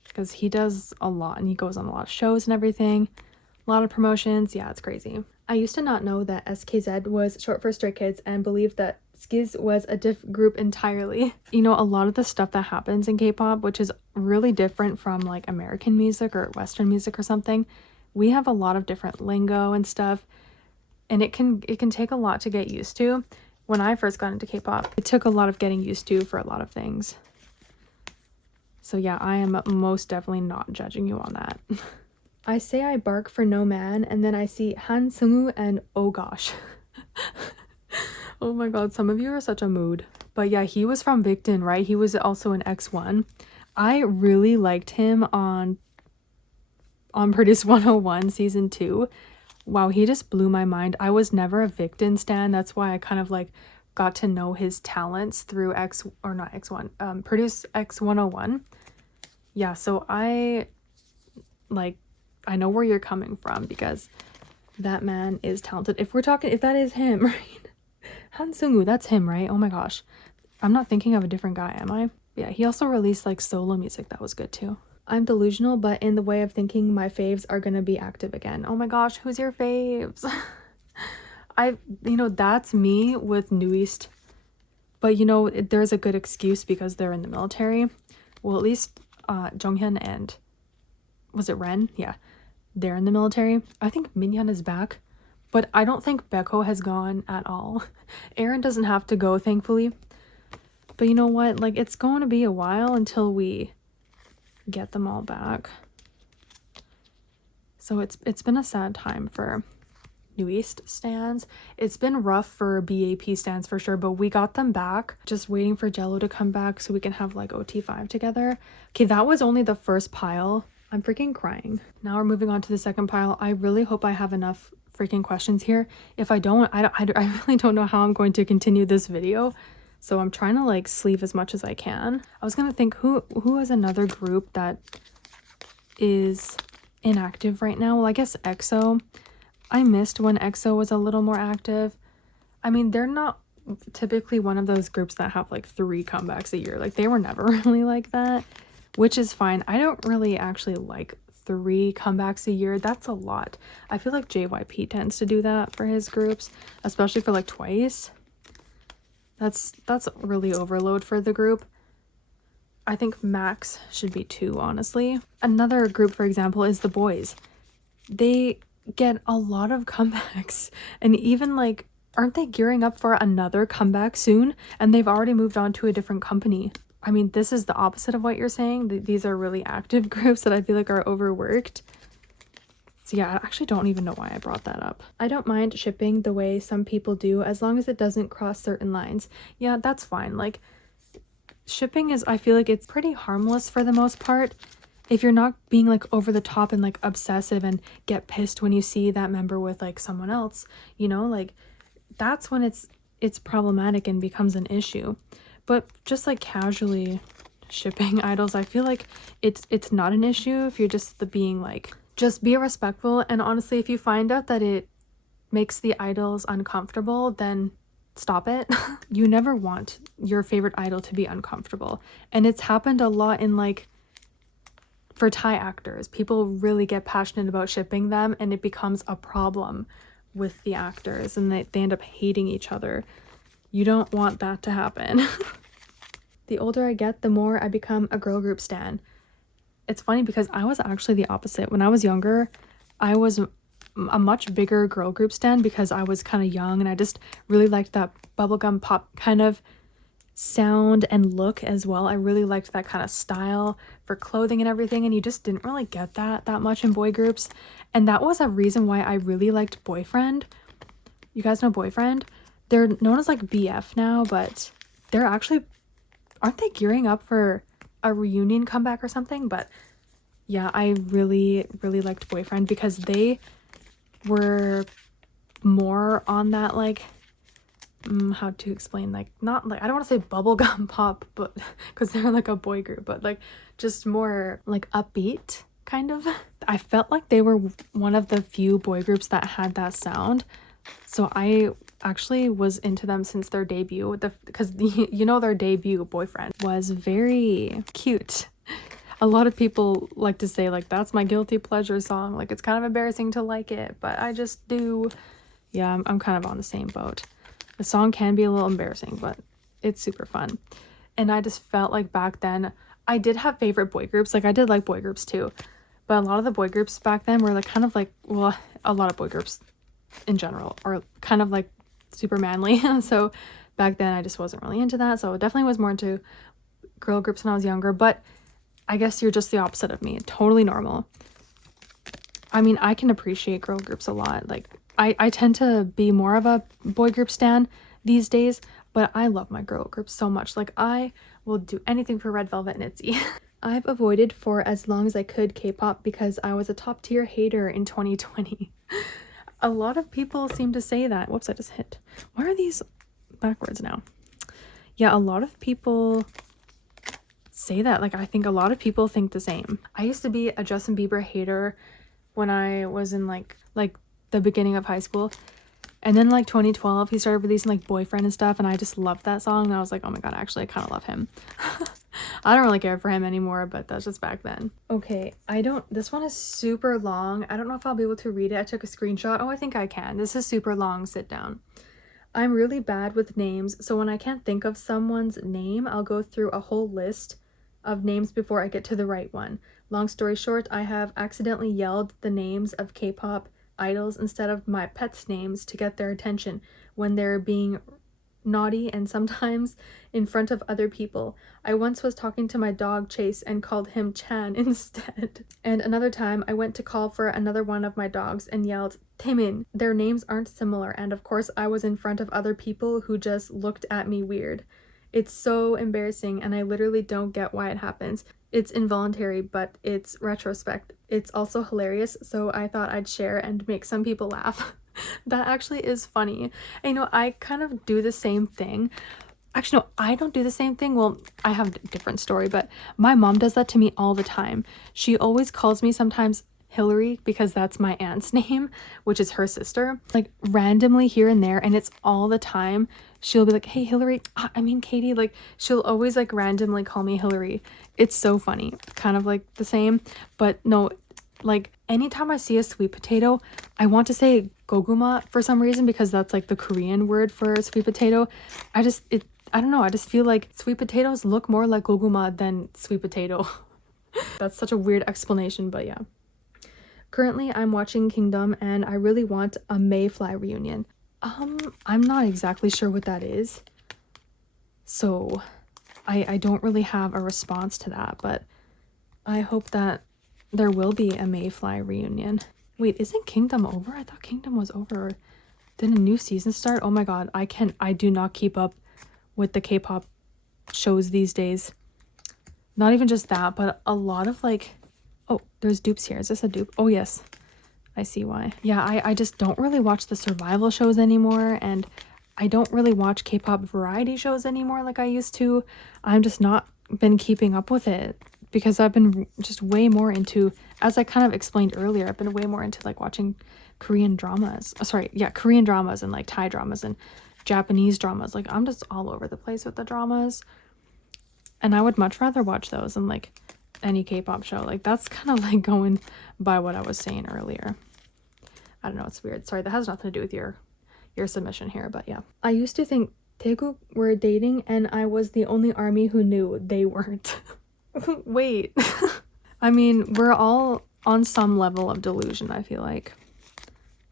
because he does a lot and he goes on a lot of shows and everything, a lot of promotions. Yeah, it's crazy. I used to not know that SKZ was short for Stray Kids and believed that Skiz was a diff group entirely. You know, a lot of the stuff that happens in K-pop, which is really different from like American music or Western music or something, we have a lot of different lingo and stuff, and it can take a lot to get used to. When I first got into K-pop, it took a lot of getting used to for a lot of things. So yeah, I am most definitely not judging you on that. I say I bark for no man, and then I see Han Seung-woo and oh gosh. Oh my god, some of you are such a mood. But yeah, he was from Victon, right? He was also in X1. I really liked him on Produce 101 season 2. Wow, he just blew my mind. I was never a Victon stan. That's why I kind of like got to know his talents through Produce X101. Yeah, so I know where you're coming from, because that man is talented. If that is him, right? Han Seung-woo, that's him, right? Oh my gosh. I'm not thinking of a different guy, am I? Yeah, he also released like solo music that was good too. I'm delusional, but in the way of thinking my faves are gonna be active again. Oh my gosh, who's your faves? You know, that's me with New East. But you know, there's a good excuse because they're in the military. Well, at least Jonghyun and, was it Ren? Yeah, they're in the military. I think Minhyun is back, but I don't think Baekho has gone at all. Aaron doesn't have to go, thankfully. But you know what? Like, it's going to be a while until we get them all back. So it's been a sad time for New East stans. It's been rough for BAP stans for sure, but we got them back. Just waiting for Jello to come back so we can have like OT5 together. Okay, that was only the first pile. I'm freaking crying. Now we're moving on to the second pile. I really hope I have enough freaking questions here. If I don't, I really don't know how I'm going to continue this video. So I'm trying to like sleeve as much as I can. I was gonna think who is another group that is inactive right now. Well, I guess EXO. I missed when EXO was a little more active. I mean, they're not typically one of those groups that have like 3 comebacks a year. Like, they were never really like that, which is fine. I don't really actually like 3 comebacks a year. That's a lot. I feel like JYP tends to do that for his groups, especially for like Twice. That's really overload for the group. I think max should be 2, honestly. Another group, for example, is the boys. They get a lot of comebacks, and even like, aren't they gearing up for another comeback soon? And they've already moved on to a different company. I mean, this is the opposite of what you're saying. These are really active groups that I feel like are overworked. So yeah, I actually don't even know why I brought that up. I don't mind shipping the way some people do, as long as it doesn't cross certain lines. Yeah, that's fine. Like, shipping is, I feel like it's pretty harmless for the most part. If you're not being like over the top and like obsessive and get pissed when you see that member with like someone else, you know, like that's when it's problematic and becomes an issue. But just like casually shipping idols, I feel like it's not an issue if you're just being like, just be respectful. And honestly, if you find out that it makes the idols uncomfortable, then stop it. You never want your favorite idol to be uncomfortable. And it's happened a lot in like, for Thai actors, people really get passionate about shipping them and it becomes a problem with the actors and they end up hating each other. You don't want that to happen. The older I get, the more I become a girl group stan. It's funny because I was actually the opposite. When I was younger, I was a much bigger girl group stan because I was kind of young and I just really liked that bubblegum pop kind of sound and look as well. I really liked that kind of style for clothing and everything, and you just didn't really get that much in boy groups. And that was a reason why I really liked Boyfriend. You guys know Boyfriend? They're known as like BF now, but they're actually, aren't they gearing up for a reunion comeback or something? But yeah, I really liked Boyfriend because they were more on that, like, how to explain, like, not like, I don't want to say bubblegum pop, but because they're like a boy group, but like just more like upbeat kind of. I felt like they were one of the few boy groups that had that sound, so I actually was into them since their debut, because you know, their debut Boyfriend was very cute. A lot of people like to say like that's my guilty pleasure song, like it's kind of embarrassing to like it, but I just do. Yeah, I'm kind of on the same boat. The song can be a little embarrassing, but it's super fun. And I just felt like back then I did have favorite boy groups. Like I did like boy groups too, but a lot of the boy groups back then were like kind of like, well, a lot of boy groups in general are kind of like super manly. So back then I just wasn't really into that. So I definitely was more into girl groups when I was younger, but I guess you're just the opposite of me. Totally normal. I mean, I can appreciate girl groups a lot. Like I tend to be more of a boy group stan these days, but I love my girl groups so much. Like I will do anything for Red Velvet and ITZY. I've avoided for as long as I could K-pop because I was a top tier hater in 2020. A lot of people seem to say that. Whoops, I just hit. Why are these backwards now? Yeah, a lot of people say that. Like I think a lot of people think the same. I used to be a Justin Bieber hater when I was in like the beginning of high school, and then like 2012 he started releasing like Boyfriend and stuff, and I just loved that song, and I was like, oh my god, actually I kind of love him. I don't really care for him anymore, but that's just back then. Okay, this one is super long. I don't know if I'll be able to read it. I took a screenshot. Oh, I think I can. This is super long. Sit down. I'm really bad with names, so when I can't think of someone's name, I'll go through a whole list of names before I get to the right one. Long story short, I have accidentally yelled the names of K-pop idols instead of my pets' names to get their attention when they're being naughty, and sometimes in front of other people. I once was talking to my dog Chase and called him Chan instead. And another time I went to call for another one of my dogs and yelled Taemin. Their names aren't similar, and of course I was in front of other people who just looked at me weird. It's so embarrassing, and I literally don't get why it happens. It's involuntary, but it's retrospect. It's also hilarious, so I thought I'd share and make some people laugh. That actually is funny. And, you know, I kind of do the same thing. Actually, no, I don't do the same thing. Well, I have a different story, but my mom does that to me all the time. She always calls me sometimes Hillary because that's my aunt's name, which is her sister, like randomly here and there, and it's all the time. She'll be like, hey Hillary, I mean Katie, like she'll always like randomly call me Hillary. It's so funny, kind of like the same, but no, like anytime I see a sweet potato, I want to say goguma for some reason, because that's like the Korean word for sweet potato. I don't know, I just feel like sweet potatoes look more like goguma than sweet potato. That's such a weird explanation, but yeah. Currently, I'm watching Kingdom, and I really want a Mayfly reunion. I'm not exactly sure what that is, so I don't really have a response to that, but I hope that there will be a Mayfly reunion. Wait, isn't Kingdom over? I thought Kingdom was over. Did a new season start? Oh my god, I do not keep up with the K-pop shows these days. Not even just that, but a lot of like, oh, there's dupes here. Is this a dupe? Oh yes, I see why. Yeah, I just don't really watch the survival shows anymore, and I don't really watch K-pop variety shows anymore like I used to. I'm just not been keeping up with it because I've been just way more into, as I kind of explained earlier, I've been way more into like watching Korean dramas. Korean dramas and like Thai dramas and Japanese dramas. Like I'm just all over the place with the dramas, and I would much rather watch those than like any K-pop show. Like that's kind of like going by what I was saying earlier. I don't know, it's weird. Sorry, that has nothing to do with your submission here, but yeah. I used to think Taeguk were dating, and I was the only army who knew they weren't. Wait. I mean, we're all on some level of delusion, I feel like.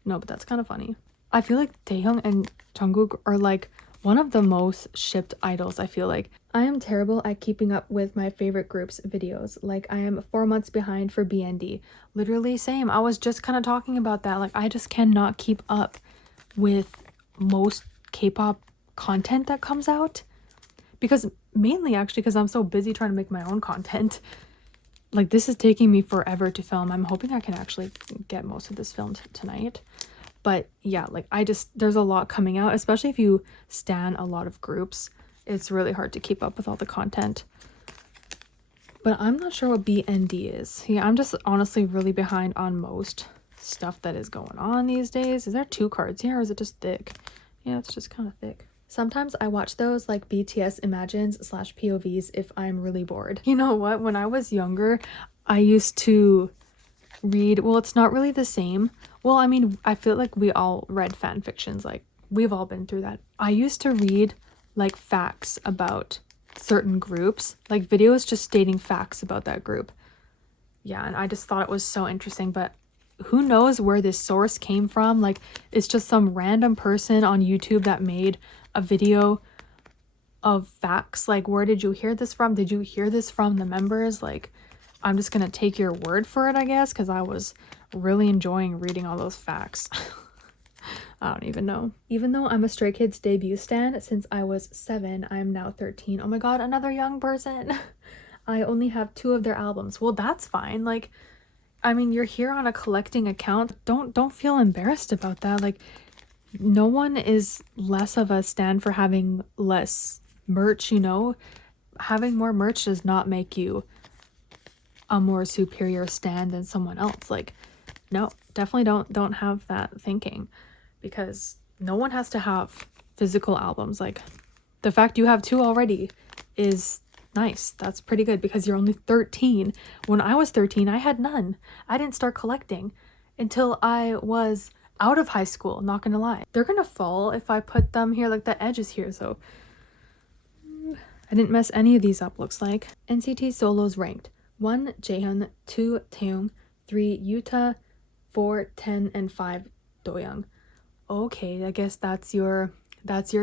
No, but that's kind of funny. I feel like Taehyung and Jungkook are like one of the most shipped idols, I feel like. I am terrible at keeping up with my favorite group's videos. Like, I am 4 months behind for BND. Literally same. I was just kind of talking about that. Like, I just cannot keep up with most K-pop content that comes out. Because mainly actually because I'm so busy trying to make my own content. Like, this is taking me forever to film. I'm hoping I can actually get most of this filmed tonight. But yeah, like, there's a lot coming out, especially if you stan a lot of groups. It's really hard to keep up with all the content. But I'm not sure what BND is. Yeah, I'm just honestly really behind on most stuff that is going on these days. Is there 2 cards here or is it just thick? Yeah, it's just kind of thick. Sometimes I watch those like BTS Imagines / POVs if I'm really bored. You know what? When I was younger, I used to read, well, it's not really the same. Well, I mean, I feel like we all read fan fictions. Like, we've all been through that. I used to read like facts about certain groups, like videos just stating facts about that group. Yeah, and I just thought it was so interesting, but who knows where this source came from? Like, it's just some random person on YouTube that made a video of facts. Like, where did you hear this from? Did you hear this from the members? Like, I'm just gonna take your word for it, I guess, because I was really enjoying reading all those facts. I don't even know. Even though I'm a Stray Kids debut stan since I was 7, I am now 13. Oh my god, another young person. I only have 2 of their albums. Well, that's fine. Like, I mean, you're here on a collecting account. Don't feel embarrassed about that. Like, no one is less of a stan for having less merch, you know? Having more merch does not make you a more superior stan than someone else. Like, no, definitely don't have that thinking, because no one has to have physical albums. Like, the fact you have 2 already is nice. That's pretty good because you're only 13. When I was 13, I had none. I didn't start collecting until I was out of high school, not gonna lie. They're gonna fall if I put them here, like the edge is here, so I didn't mess any of these up, looks like. NCT solos ranked: 1 Jaehyun, 2 Taeyong, 3 Yuta, 4 10, and 5 Doyoung. Okay, I guess that's your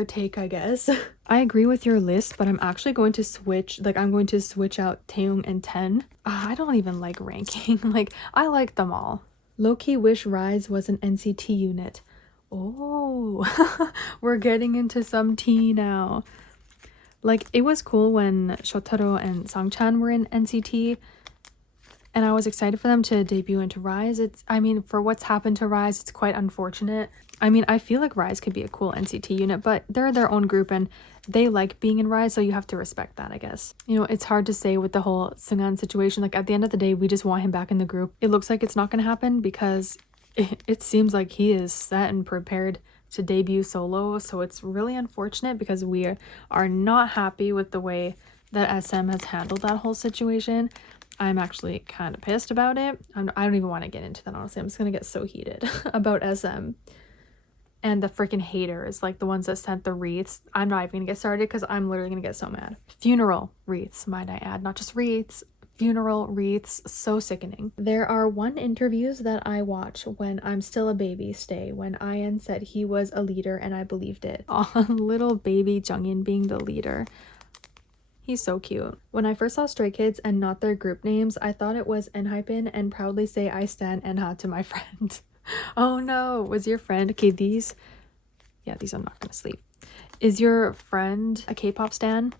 take, I guess. I agree with your list, but I'm actually going to switch, like, I'm going to switch out Taeyong and 10. I don't even like ranking. Like, I like them all. Low-key wish Rise was an NCT unit. Oh, we're getting into some tea now. Like, it was cool when Shotaro and Sangchan were in NCT, and I was excited for them to debut into Rise. I mean, for what's happened to Rise, it's quite unfortunate. I mean, I feel like Rise could be a cool NCT unit, but they're their own group and they like being in Rise, so you have to respect that, I guess. You know, it's hard to say with the whole Seunghan situation. Like, at the end of the day, we just want him back in the group. It looks like it's not going to happen because it seems like he is set and prepared to debut solo, so it's really unfortunate because we are not happy with the way that SM has handled that whole situation. I'm actually kind of pissed about it. I don't even want to get into that, honestly. I'm just gonna get so heated about SM and the freaking haters, like the ones that sent the wreaths. I'm not even gonna get started because I'm literally gonna get so mad. Funeral wreaths, might I add, not just wreaths. Funeral wreaths, so sickening. There are 1 interviews that I watch when I'm still a baby stay, when IN said he was a leader and I believed it. Oh, little baby Jungin being the leader. He's so cute. When I first saw Stray Kids and not their group names, I thought it was Enhypen and proudly say I stan Enha to my friend. Oh no, was your friend, okay, these I'm not gonna sleep. Is your friend a K-pop stan?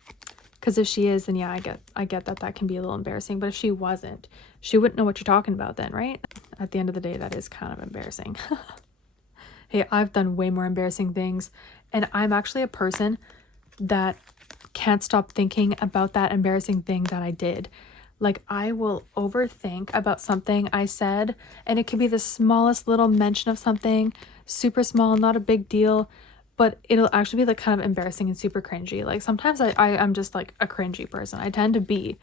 Because if she is, then yeah, I get that can be a little embarrassing, but if she wasn't, she wouldn't know what you're talking about then, right? At the end of the day, that is kind of embarrassing. Hey, I've done way more embarrassing things, and I'm actually a person that can't stop thinking about that embarrassing thing that I did. Like, I will overthink about something I said, and it could be the smallest little mention of something, super small, not a big deal, but it'll actually be like kind of embarrassing and super cringy. Like, sometimes I'm just like a cringy person. I tend to be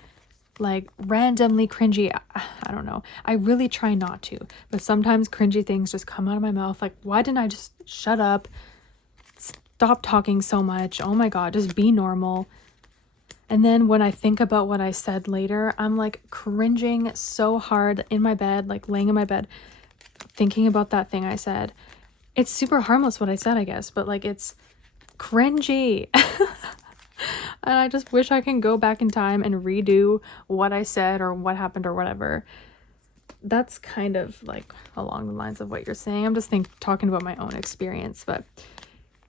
like randomly cringy. I don't know. I really try not to, but sometimes cringy things just come out of my mouth. Like, why didn't I just shut up? Stop talking so much. Oh my god, just be normal. And then when I think about what I said later, I'm like cringing so hard in my bed, like laying in my bed, thinking about that thing I said. It's super harmless what I said, I guess, but like it's cringy. And I just wish I can go back in time and redo what I said or what happened or whatever. That's kind of like along the lines of what you're saying. I'm just talking about my own experience, but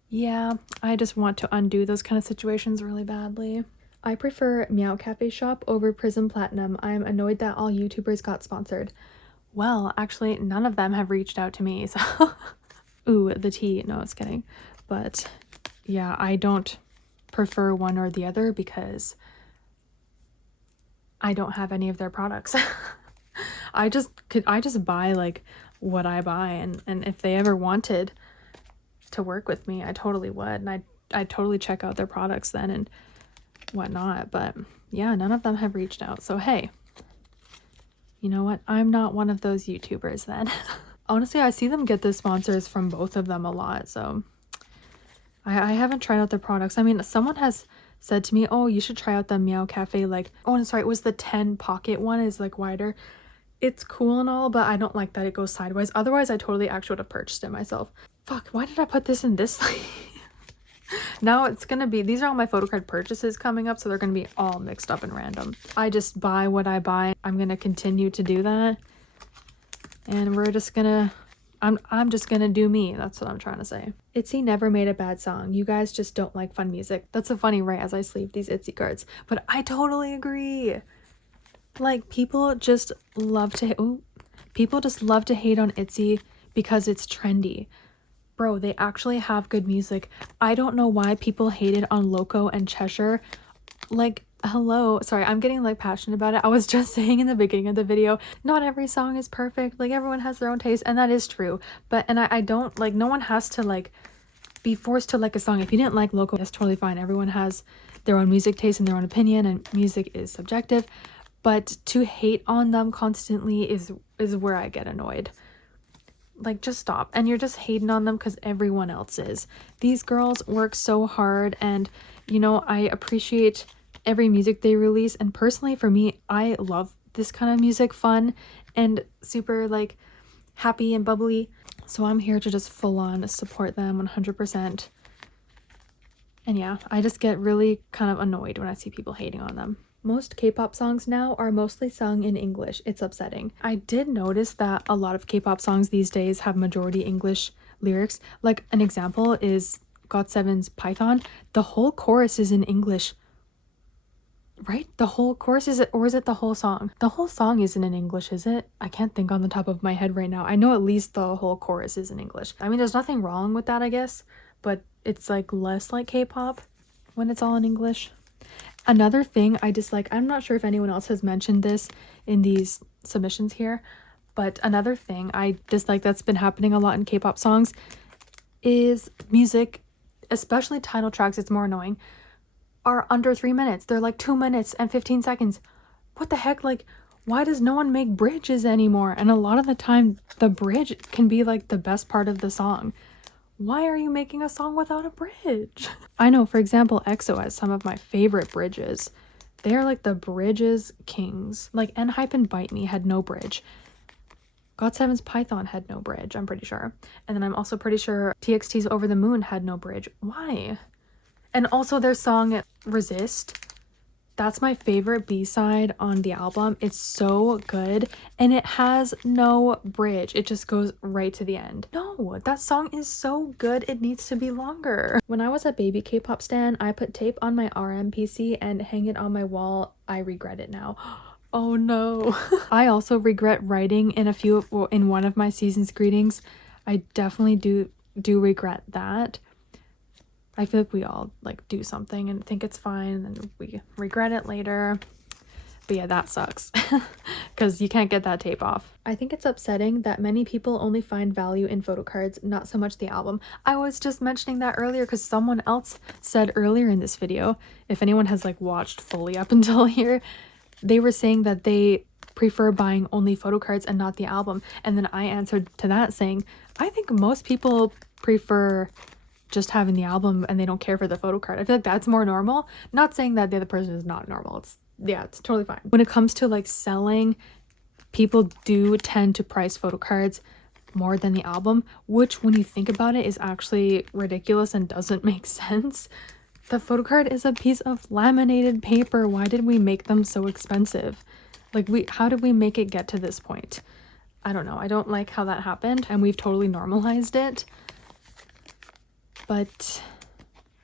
yeah, I just want to undo those kind of situations really badly. I prefer Meow Cafe Shop over Prism Platinum. I'm annoyed that all YouTubers got sponsored. Well, actually, none of them have reached out to me, so... Ooh, the tea. No, I was kidding. But yeah, I don't prefer one or the other because I don't have any of their products. I just buy like what I buy, and if they ever wanted to work with me, I totally would, and I'd totally check out their products then and whatnot. But yeah, none of them have reached out, so hey, you know what, I'm not one of those YouTubers then. Honestly, I see them get the sponsors from both of them a lot, so I haven't tried out their products. I mean, someone has said to me, oh, you should try out the Meow Cafe, like, oh, and sorry, it was the 10 pocket one, is like wider. It's cool and all, but I don't like that it goes sideways. Otherwise, I totally actually would have purchased it myself. Fuck, why did I put this in this sleeve? Now it's gonna be, these are all my photocard purchases coming up, so they're gonna be all mixed up and random. I just buy what I buy. I'm gonna continue to do that. And we're just gonna, I'm just gonna do me. That's what I'm trying to say. Itzy never made a bad song. You guys just don't like fun music. That's so funny, right, as I sleeve these Itzy cards. But I totally agree. Like, people just love to, people just love to hate on Itzy because it's trendy. Bro, they actually have good music. I don't know why people hated on Loco and Cheshire. Like, hello, sorry, I'm getting like passionate about it. I was just saying in the beginning of the video, not every song is perfect. Like, everyone has their own taste, and that is true. But, and I don't, like, no one has to like be forced to like a song. If you didn't like Loco, that's totally fine. Everyone has their own music taste and their own opinion, and music is subjective. But to hate on them constantly is where I get annoyed. Like, just stop. And you're just hating on them because everyone else is. These girls work so hard, and you know, I appreciate every music they release, and personally for me, I love this kind of music, fun and super like happy and bubbly, so I'm here to just full on support them 100%. And yeah, I just get really kind of annoyed when I see people hating on them. Most K-pop songs now are mostly sung in English. It's upsetting. I did notice that a lot of K-pop songs these days have majority English lyrics. Like, an example is GOT7's Python. The whole chorus is in English. Right? The whole chorus is it, or is it the whole song? The whole song isn't in English, is it? I can't think on the top of my head right now. I know at least the whole chorus is in English. I mean, there's nothing wrong with that, I guess, but it's like less like K-pop when it's all in English. Another thing I dislike, I'm not sure if anyone else has mentioned this in these submissions here, but another thing I dislike that's been happening a lot in K-pop songs is music, especially title tracks, it's more annoying, are under 3 minutes. They're like 2 minutes and 15 seconds. What the heck? Like, why does no one make bridges anymore? And a lot of the time, the bridge can be like the best part of the song. Why are you making a song without a bridge? I know, for example, EXO has some of my favorite bridges. They are like the bridges kings. Like, Hybe and Bite Me had no bridge. GOT7's Python had no bridge, I'm pretty sure. And then I'm also pretty sure TXT's Over the Moon had no bridge. Why? And also their song Resist. That's my favorite B-side on the album. It's so good, and it has no bridge. It just goes right to the end. No, that song is so good, it needs to be longer. When I was a baby K-pop stan, I put tape on my RM PC and hang it on my wall. I regret it now. Oh no. I also regret writing in in one of my season's greetings. I definitely do regret that. I feel like we all like do something and think it's fine, and then we regret it later. But yeah, that sucks because you can't get that tape off. I think it's upsetting that many people only find value in photocards, not so much the album. I was just mentioning that earlier because someone else said earlier in this video, if anyone has like watched fully up until here, they were saying that they prefer buying only photocards and not the album. And then I answered to that saying, I think most people prefer just having the album and they don't care for the photo card. I feel like that's more normal. Not saying that the other person is not normal. It's totally fine. When it comes to like selling, people do tend to price photo cards more than the album, which when you think about it is actually ridiculous and doesn't make sense. The photocard is a piece of laminated paper. Why did we make them so expensive? Like, how did we make it get to this point? I don't know. I don't like how that happened, and we've totally normalized it. But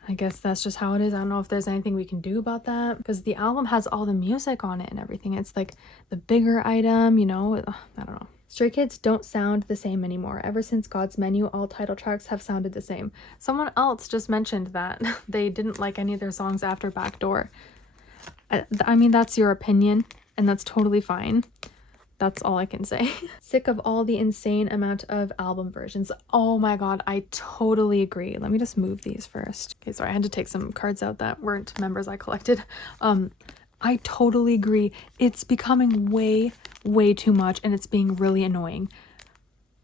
I guess that's just how it is. I don't know if there's anything we can do about that, because the album has all the music on it and everything. It's like the bigger item, you know? I don't know. Stray Kids don't sound the same anymore. Ever since God's Menu, all title tracks have sounded the same. Someone else just mentioned that they didn't like any of their songs after Backdoor. I mean, that's your opinion, and that's totally fine. That's all I can say. Sick of all the insane amount of album versions. Oh my god, I totally agree. Let me just move these first. Okay, sorry, I had to take some cards out that weren't members I collected. I totally agree. It's becoming way too much, and it's being really annoying.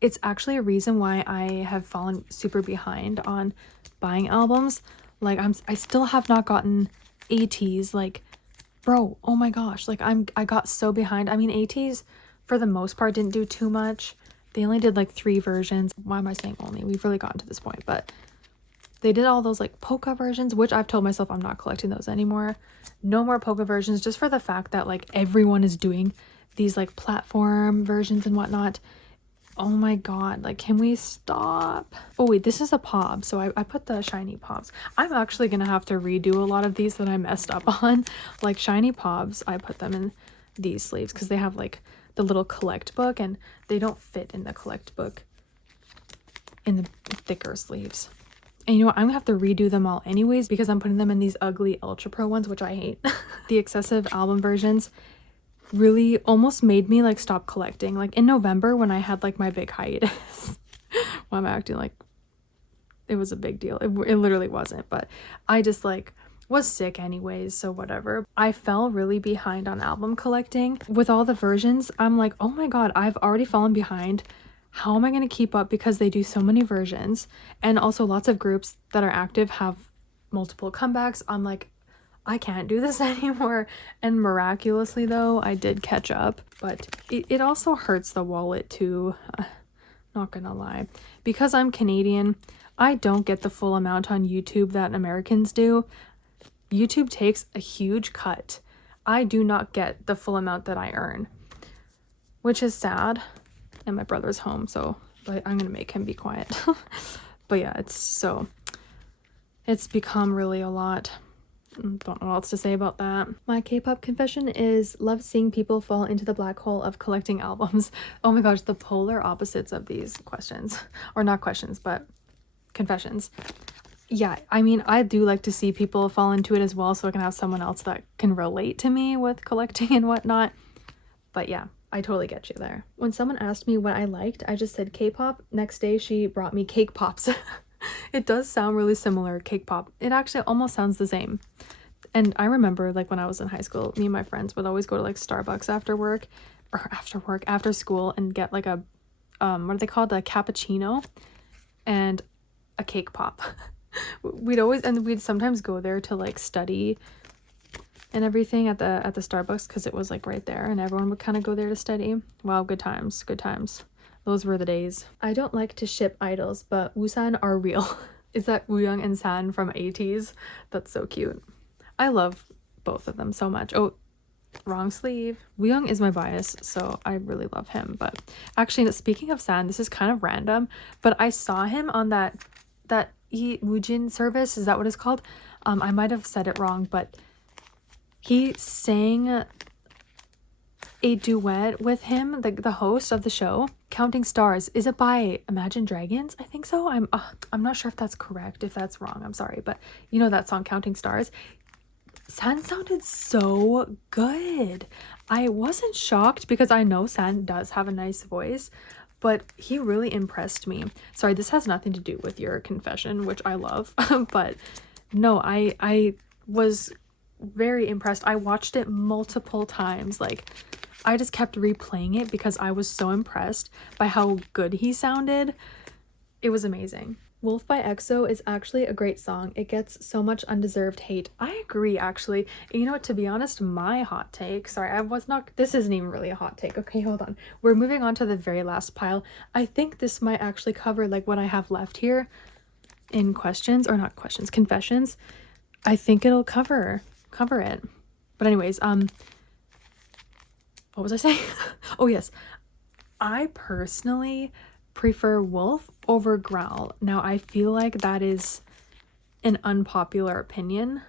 It's actually a reason why I have fallen super behind on buying albums. Like, I still have not gotten ATs. Like, bro, oh my gosh, like I got so behind. I mean, ATs for the most part didn't do too much. They only did like 3 versions. Why am I saying only? We've really gotten to this point, but they did all those like polka versions, which I've told myself I'm not collecting those anymore. No more polka versions, just for the fact that like everyone is doing these like platform versions and whatnot. Oh my god, like, can we stop? Oh wait, this is a pop, so I put the shiny pops. I'm actually gonna have to redo a lot of these that I messed up on. Like shiny pops, I put them in these sleeves because they have like the little collect book, and they don't fit in the collect book in the thicker sleeves. And you know what, I'm gonna have to redo them all anyways because I'm putting them in these ugly Ultra Pro ones, which I hate. The excessive album versions really almost made me like stop collecting. Like in November when I had like my big hiatus. Well, I'm acting like it was a big deal. It literally wasn't, but I just like was sick anyways, so whatever. I fell really behind on album collecting. With all the versions, I'm like, oh my god, I've already fallen behind. How am I going to keep up, because they do so many versions, and also lots of groups that are active have multiple comebacks. I'm like, I can't do this anymore. And miraculously though, I did catch up, but it also hurts the wallet too. Not gonna lie, because I'm Canadian, I don't get the full amount on YouTube that Americans do. YouTube takes a huge cut. I do not get the full amount that I earn, which is sad. And my brother's home, so I'm gonna make him be quiet. But yeah, it's become really a lot. Don't know what else to say about that. My K-pop confession is love seeing people fall into the black hole of collecting albums. Oh my gosh, the polar opposites of these questions. Or not questions, but confessions. Yeah, I mean, I do like to see people fall into it as well, so I can have someone else that can relate to me with collecting and whatnot. But yeah, I totally get you there. When someone asked me what I liked, I just said K-pop. Next day, she brought me cake pops. It does sound really similar, cake pop. It actually almost sounds the same. And I remember like when I was in high school, me and my friends would always go to like Starbucks after school and get like a, what are they called? A cappuccino and a cake pop. We'd sometimes go there to like study and everything at the Starbucks because it was like right there, and everyone would kind of go there to study. Wow, good times. Those were the days. I don't like to ship idols, but Woosan are real. Is that Wooyoung and San from ATEEZ? That's so cute. I love both of them so much. Oh, wrong sleeve. Wooyoung is my bias, so I really love him. But actually, speaking of San, this is kind of random, but I saw him on that Woojin service. Is that what it's called? I might have said it wrong, but he sang a duet with him, the host of the show, Counting Stars. Is it by Imagine Dragons? I think so. I'm not sure if that's correct. If that's wrong, I'm sorry, but you know that song Counting Stars? San sounded so good. I wasn't shocked because I know San does have a nice voice, but he really impressed me. Sorry, this has nothing to do with your confession, which I love, but no, I was very impressed. I watched it multiple times. Like, I just kept replaying it because I was so impressed by how good he sounded. It was amazing. Wolf by EXO is actually a great song. It gets so much undeserved hate. I agree, actually. And you know what, to be honest, my hot take, sorry, this isn't even really a hot take. Okay, hold on. We're moving on to the very last pile. I think this might actually cover like what I have left here in questions, or not questions, confessions. I think it'll cover it. But anyways, what was I saying? Oh yes. I personally prefer Wolf over Growl. Now, I feel like that is an unpopular opinion.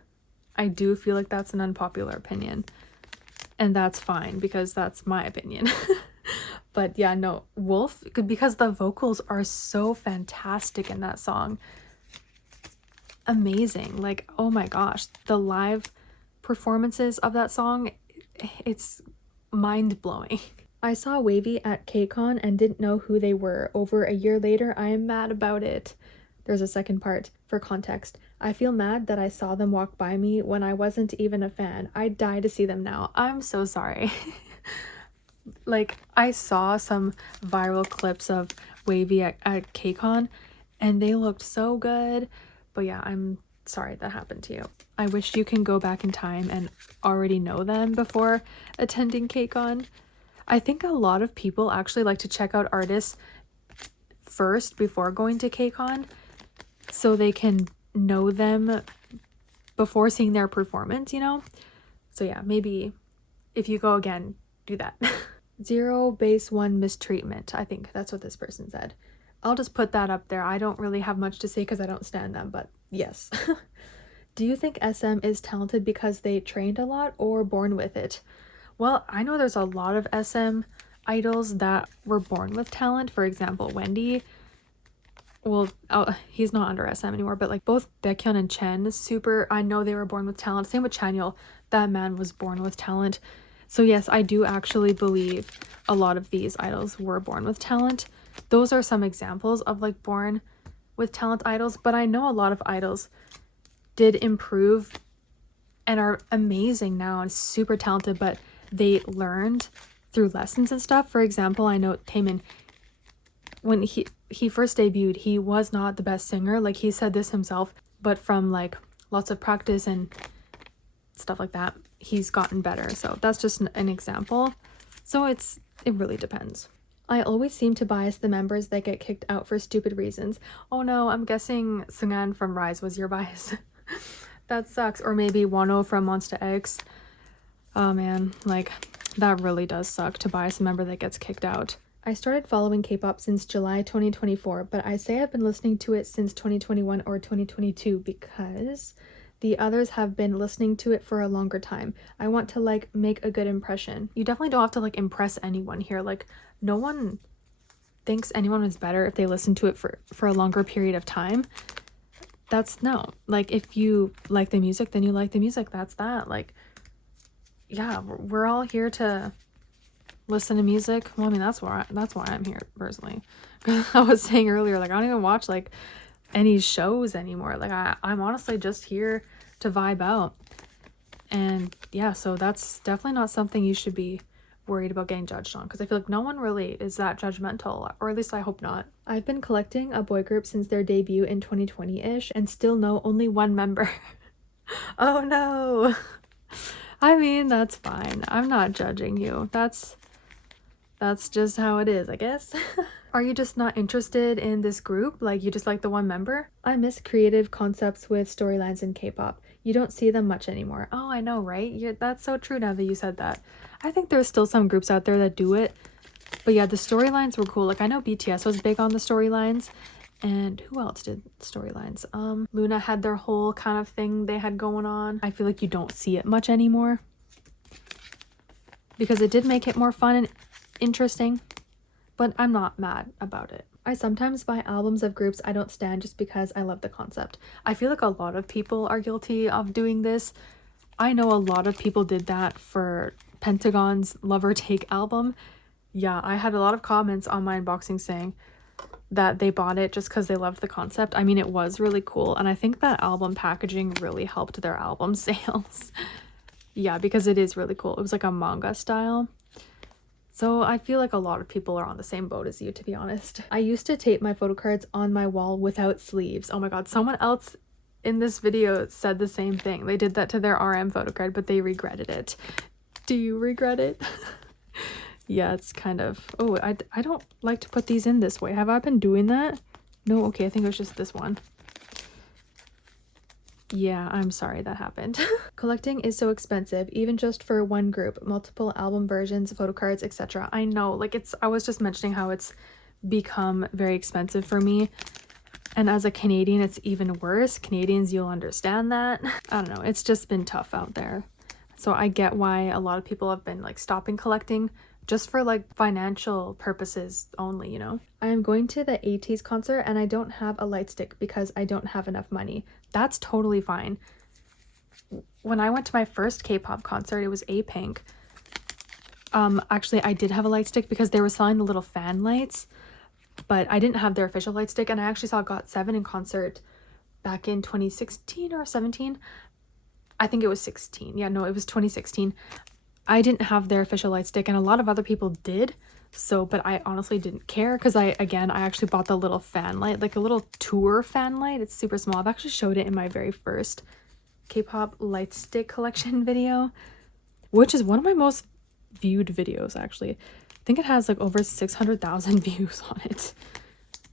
I do feel like that's an unpopular opinion. And that's fine because that's my opinion. But yeah, no, Wolf, because the vocals are so fantastic in that song. Amazing. Like, oh my gosh, the live performances of that song, it's mind-blowing. I saw Wavy at KCON and didn't know who they were. Over a year later, I am mad about it. There's a second part. For context, I feel mad that I saw them walk by me when I wasn't even a fan. I'd die to see them now. I'm so sorry. Like, I saw some viral clips of Wavy at KCON and they looked so good. But yeah, I'm sorry that happened to you. I wish you can go back in time and already know them before attending KCON. I think a lot of people actually like to check out artists first before going to KCON so they can know them before seeing their performance, you know? So yeah, maybe if you go again, do that. 0 base 1 mistreatment. I think that's what this person said. I'll just put that up there. I don't really have much to say because I don't stand them, but yes. Do you think SM is talented because they trained a lot or born with it? Well, I know there's a lot of SM idols that were born with talent. For example, Wendy. Well, he's not under SM anymore, but like both Baekhyun and Chen, I know they were born with talent. Same with Chanyeol. That man was born with talent. So yes, I do actually believe a lot of these idols were born with talent. Those are some examples of like born with talent idols, but I know a lot of idols did improve and are amazing now and super talented, but they learned through lessons and stuff. For example, I know Taemin, when he first debuted, he was not the best singer. Like, he said this himself, but from like lots of practice and stuff like that, he's gotten better. So that's just an example. So it really depends. I always seem to bias the members that get kicked out for stupid reasons. Oh no, I'm guessing Seunghan from Rise was your bias. That sucks. Or maybe Wano from Monsta X. Oh man, like, that really does suck to bias a member that gets kicked out. I started following K-pop since July 2024, but I say I've been listening to it since 2021 or 2022 because the others have been listening to it for a longer time. I want to like make a good impression. You definitely don't have to like impress anyone here. Like, no one thinks anyone is better if they listen to it for a longer period of time. That's no. Like, if you like the music, then you like the music. That's that. Like, yeah, we're all here to listen to music. Well, I mean, that's why I'm here personally. I was saying earlier, like, I don't even watch like any shows anymore. Like, I'm honestly just here to vibe out. And yeah, so that's definitely not something you should be worried about getting judged on, because I feel like no one really is that judgmental, or at least I hope not. I've been collecting a boy group since their debut in 2020-ish and still know only one member. Oh no. I mean, that's fine. I'm not judging you. That's just how it is, I guess. Are you just not interested in this group? Like, you just like the one member? I miss creative concepts with storylines in K-pop. You don't see them much anymore. Oh, I know, right? That's so true now that you said that. I think there's still some groups out there that do it. But yeah, the storylines were cool. Like, I know BTS was big on the storylines. And who else did storylines? Luna had their whole kind of thing they had going on. I feel like you don't see it much anymore, because it did make it more fun and interesting, but I'm not mad about it. I sometimes buy albums of groups I don't stan just because I love the concept. I feel like a lot of people are guilty of doing this. I know a lot of people did that for Pentagon's Lover Take album. Yeah, I had a lot of comments on my unboxing saying that they bought it just because they loved the concept. I mean, it was really cool, and I think that album packaging really helped their album sales. Yeah, because it is really cool. It was like a manga style. So I feel like a lot of people are on the same boat as you, to be honest. I used to tape my photo cards on my wall without sleeves. Oh my god, someone else in this video said the same thing. They did that to their RM photo card, but they regretted it. Do you regret it? Yeah, it's kind of... Oh, I don't like to put these in this way. Have I been doing that? No, okay, I think it was just this one. Yeah, I'm sorry that happened. Collecting is so expensive, even just for one group, multiple album versions, photo cards, etc. I know, like I was just mentioning how it's become very expensive for me. And as a Canadian, it's even worse. Canadians, you'll understand that. I don't know, it's just been tough out there. So I get why a lot of people have been like stopping collecting just for like financial purposes only, you know? I am going to the 80s concert and I don't have a light stick because I don't have enough money. That's totally fine. When I went to my first K-pop concert, it was A-Pink. Actually, I did have a light stick because they were selling the little fan lights, but I didn't have their official light stick, and I actually saw GOT7 in concert back in 2016 or 17. I think it was 16. Yeah, no, it was 2016. I didn't have their official light stick, and a lot of other people did. So, but I honestly didn't care because I actually bought the little fan light, like a little tour fan light. It's super small. I've actually showed it in my very first K-pop light stick collection video, which is one of my most viewed videos, actually. I think it has like over 600,000 views on it,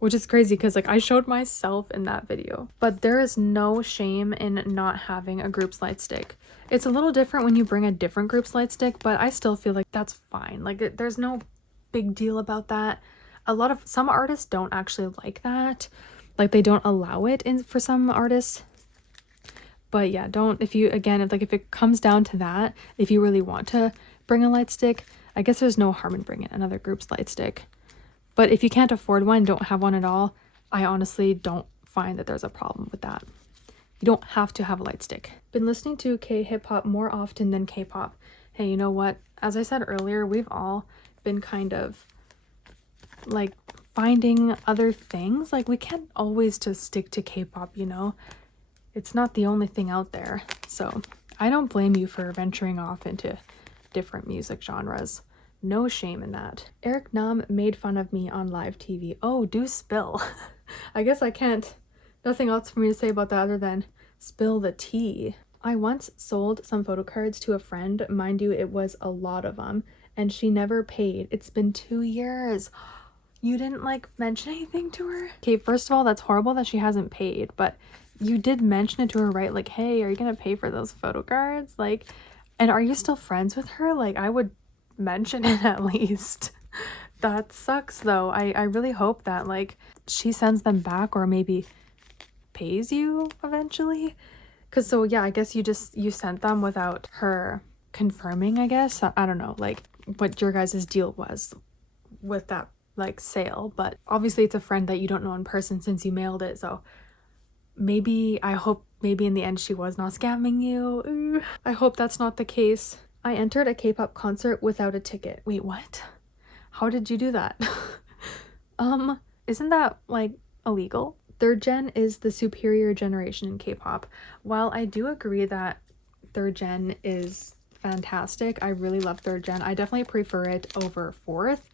which is crazy because like I showed myself in that video. But there is no shame in not having a group's light stick. It's a little different when you bring a different group's light stick, but I still feel like that's fine. Like there's no big deal about that. Some artists don't actually like that. Like they don't allow it in for some artists. But yeah, if it comes down to that, if you really want to bring a light stick, I guess there's no harm in bringing another group's light stick. But if you can't afford one, don't have one at all, I honestly don't find that there's a problem with that. You don't have to have a light stick. Been listening to K-hip-hop more often than K-pop. Hey, you know what? As I said earlier, we've all been kind of like finding other things. Like we can't always just stick to K-pop, you know? It's not the only thing out there. So I don't blame you for venturing off into different music genres. No shame in that. Eric Nam made fun of me on live TV. Oh, do spill. I guess I can't. Nothing else for me to say about that other than spill the tea. I once sold some photo cards to a friend. Mind you, it was a lot of them. And she never paid. It's been 2 years. You didn't like mention anything to her? Okay, first of all, that's horrible that she hasn't paid. But you did mention it to her, right? Like, hey, are you gonna pay for those photo cards? Like, and are you still friends with her? Like, I would mention it at least. That sucks though. I really hope that like she sends them back or maybe pays you eventually. Cause so yeah, I guess you sent them without her confirming, I guess. I don't know like what your guys' deal was with that like sale, but obviously it's a friend that you don't know in person since you mailed it. So I hope maybe in the end she was not scamming you. Ooh, I hope that's not the case. I entered a K-pop concert without a ticket. Wait, what? How did you do that? Isn't that like illegal? Third gen is the superior generation in K-pop. While I do agree that third gen is fantastic, I really love third gen. I definitely prefer it over fourth.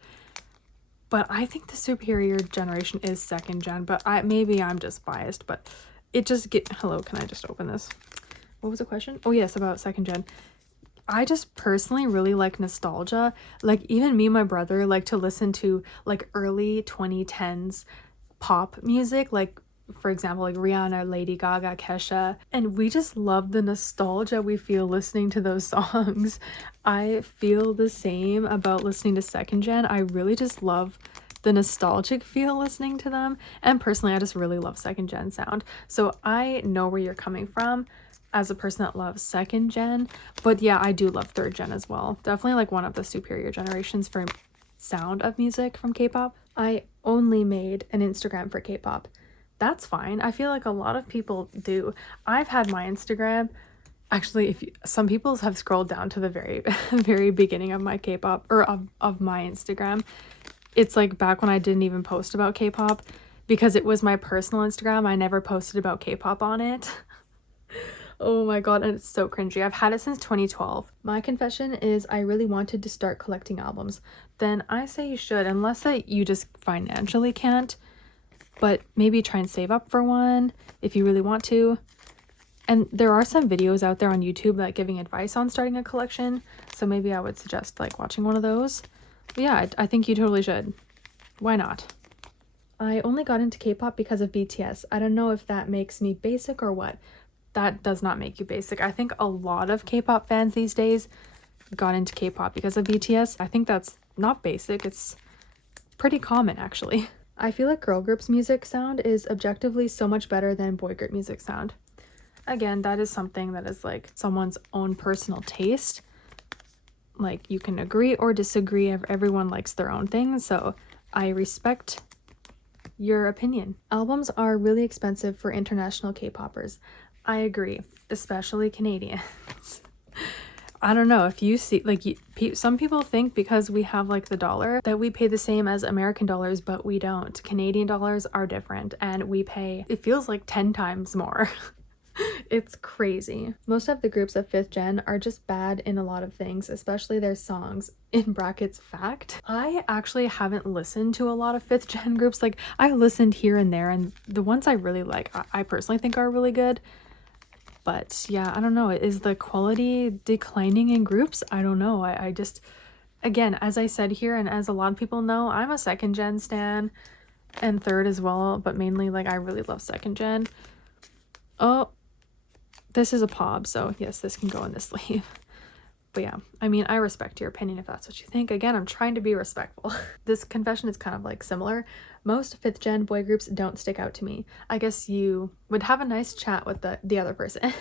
But I think the superior generation is second gen, but maybe I'm just biased, but it just hello, can I just open this? What was the question? Oh yes, about second gen. I just personally really like nostalgia. Like even me and my brother like to listen to like early 2010s pop music, like for example like Rihanna, Lady Gaga, Kesha, and we just love the nostalgia we feel listening to those songs. I feel the same about listening to second gen. I really just love the nostalgic feel listening to them, and personally I just really love second gen sound. So I know where you're coming from as a person that loves second gen, but yeah, I do love third gen as well. Definitely like one of the superior generations for sound of music from K-pop. I only made an Instagram for K-pop. That's fine. I feel like a lot of people do. I've had my Instagram, actually some people have scrolled down to the very very beginning of my K-pop or of my Instagram. It's like back when I didn't even post about K-pop because it was my personal Instagram. I never posted about K-pop on it. Oh my god, and it's so cringy. I've had it since 2012. My confession is I really wanted to start collecting albums. Then I say you should, unless that you just financially can't, but maybe try and save up for one if you really want to. And there are some videos out there on YouTube like giving advice on starting a collection, so maybe I would suggest like watching one of those. But yeah, I think you totally should. Why not? I only got into K-pop because of BTS. I don't know if that makes me basic or what. That does not make you basic. I think a lot of K-pop fans these days got into K-pop because of BTS. I think that's not basic. It's pretty common, actually. I feel like girl groups' music sound is objectively so much better than boy group music sound. Again, that is something that is like someone's own personal taste. Like, you can agree or disagree. Everyone likes their own thing, so I respect your opinion. Albums are really expensive for international K-poppers. I agree, especially Canadians. I don't know if you see, like, some people think because we have like the dollar that we pay the same as American dollars, but we don't. Canadian dollars are different, and we pay, it feels like 10 times more. It's crazy. Most of the groups of 5th gen are just bad in a lot of things, especially their songs. In brackets, fact. I actually haven't listened to a lot of 5th gen groups. Like, I listened here and there, and the ones I really like, I personally think are really good. But yeah, I don't know. Is the quality declining in groups? I don't know. I just, again, as I said here, and as a lot of people know, I'm a 2nd gen stan, and 3rd as well, but mainly like I really love 2nd gen. Oh, this is a POB, so yes, this can go in the sleeve. But yeah, I mean, I respect your opinion if that's what you think. Again, I'm trying to be respectful. This confession is kind of like similar. Most 5th gen boy groups don't stick out to me. I guess you would have a nice chat with the other person.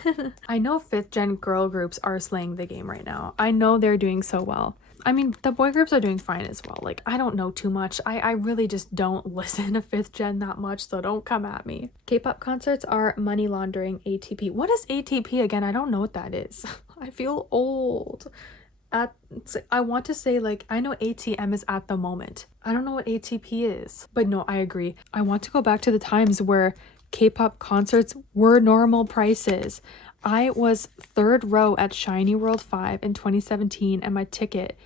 I know 5th gen girl groups are slaying the game right now. I know they're doing so well. I mean, the boy groups are doing fine as well. Like, I don't know too much. I really just don't listen to 5th gen that much, so don't come at me. K-pop concerts are money laundering ATP. What is ATP again? I don't know what that is. I feel old. I want to say, like, I know ATM is at the moment. I don't know what ATP is. But no, I agree. I want to go back to the times where K-pop concerts were normal prices. I was 3rd row at Shiny World 5 in 2017, and my ticket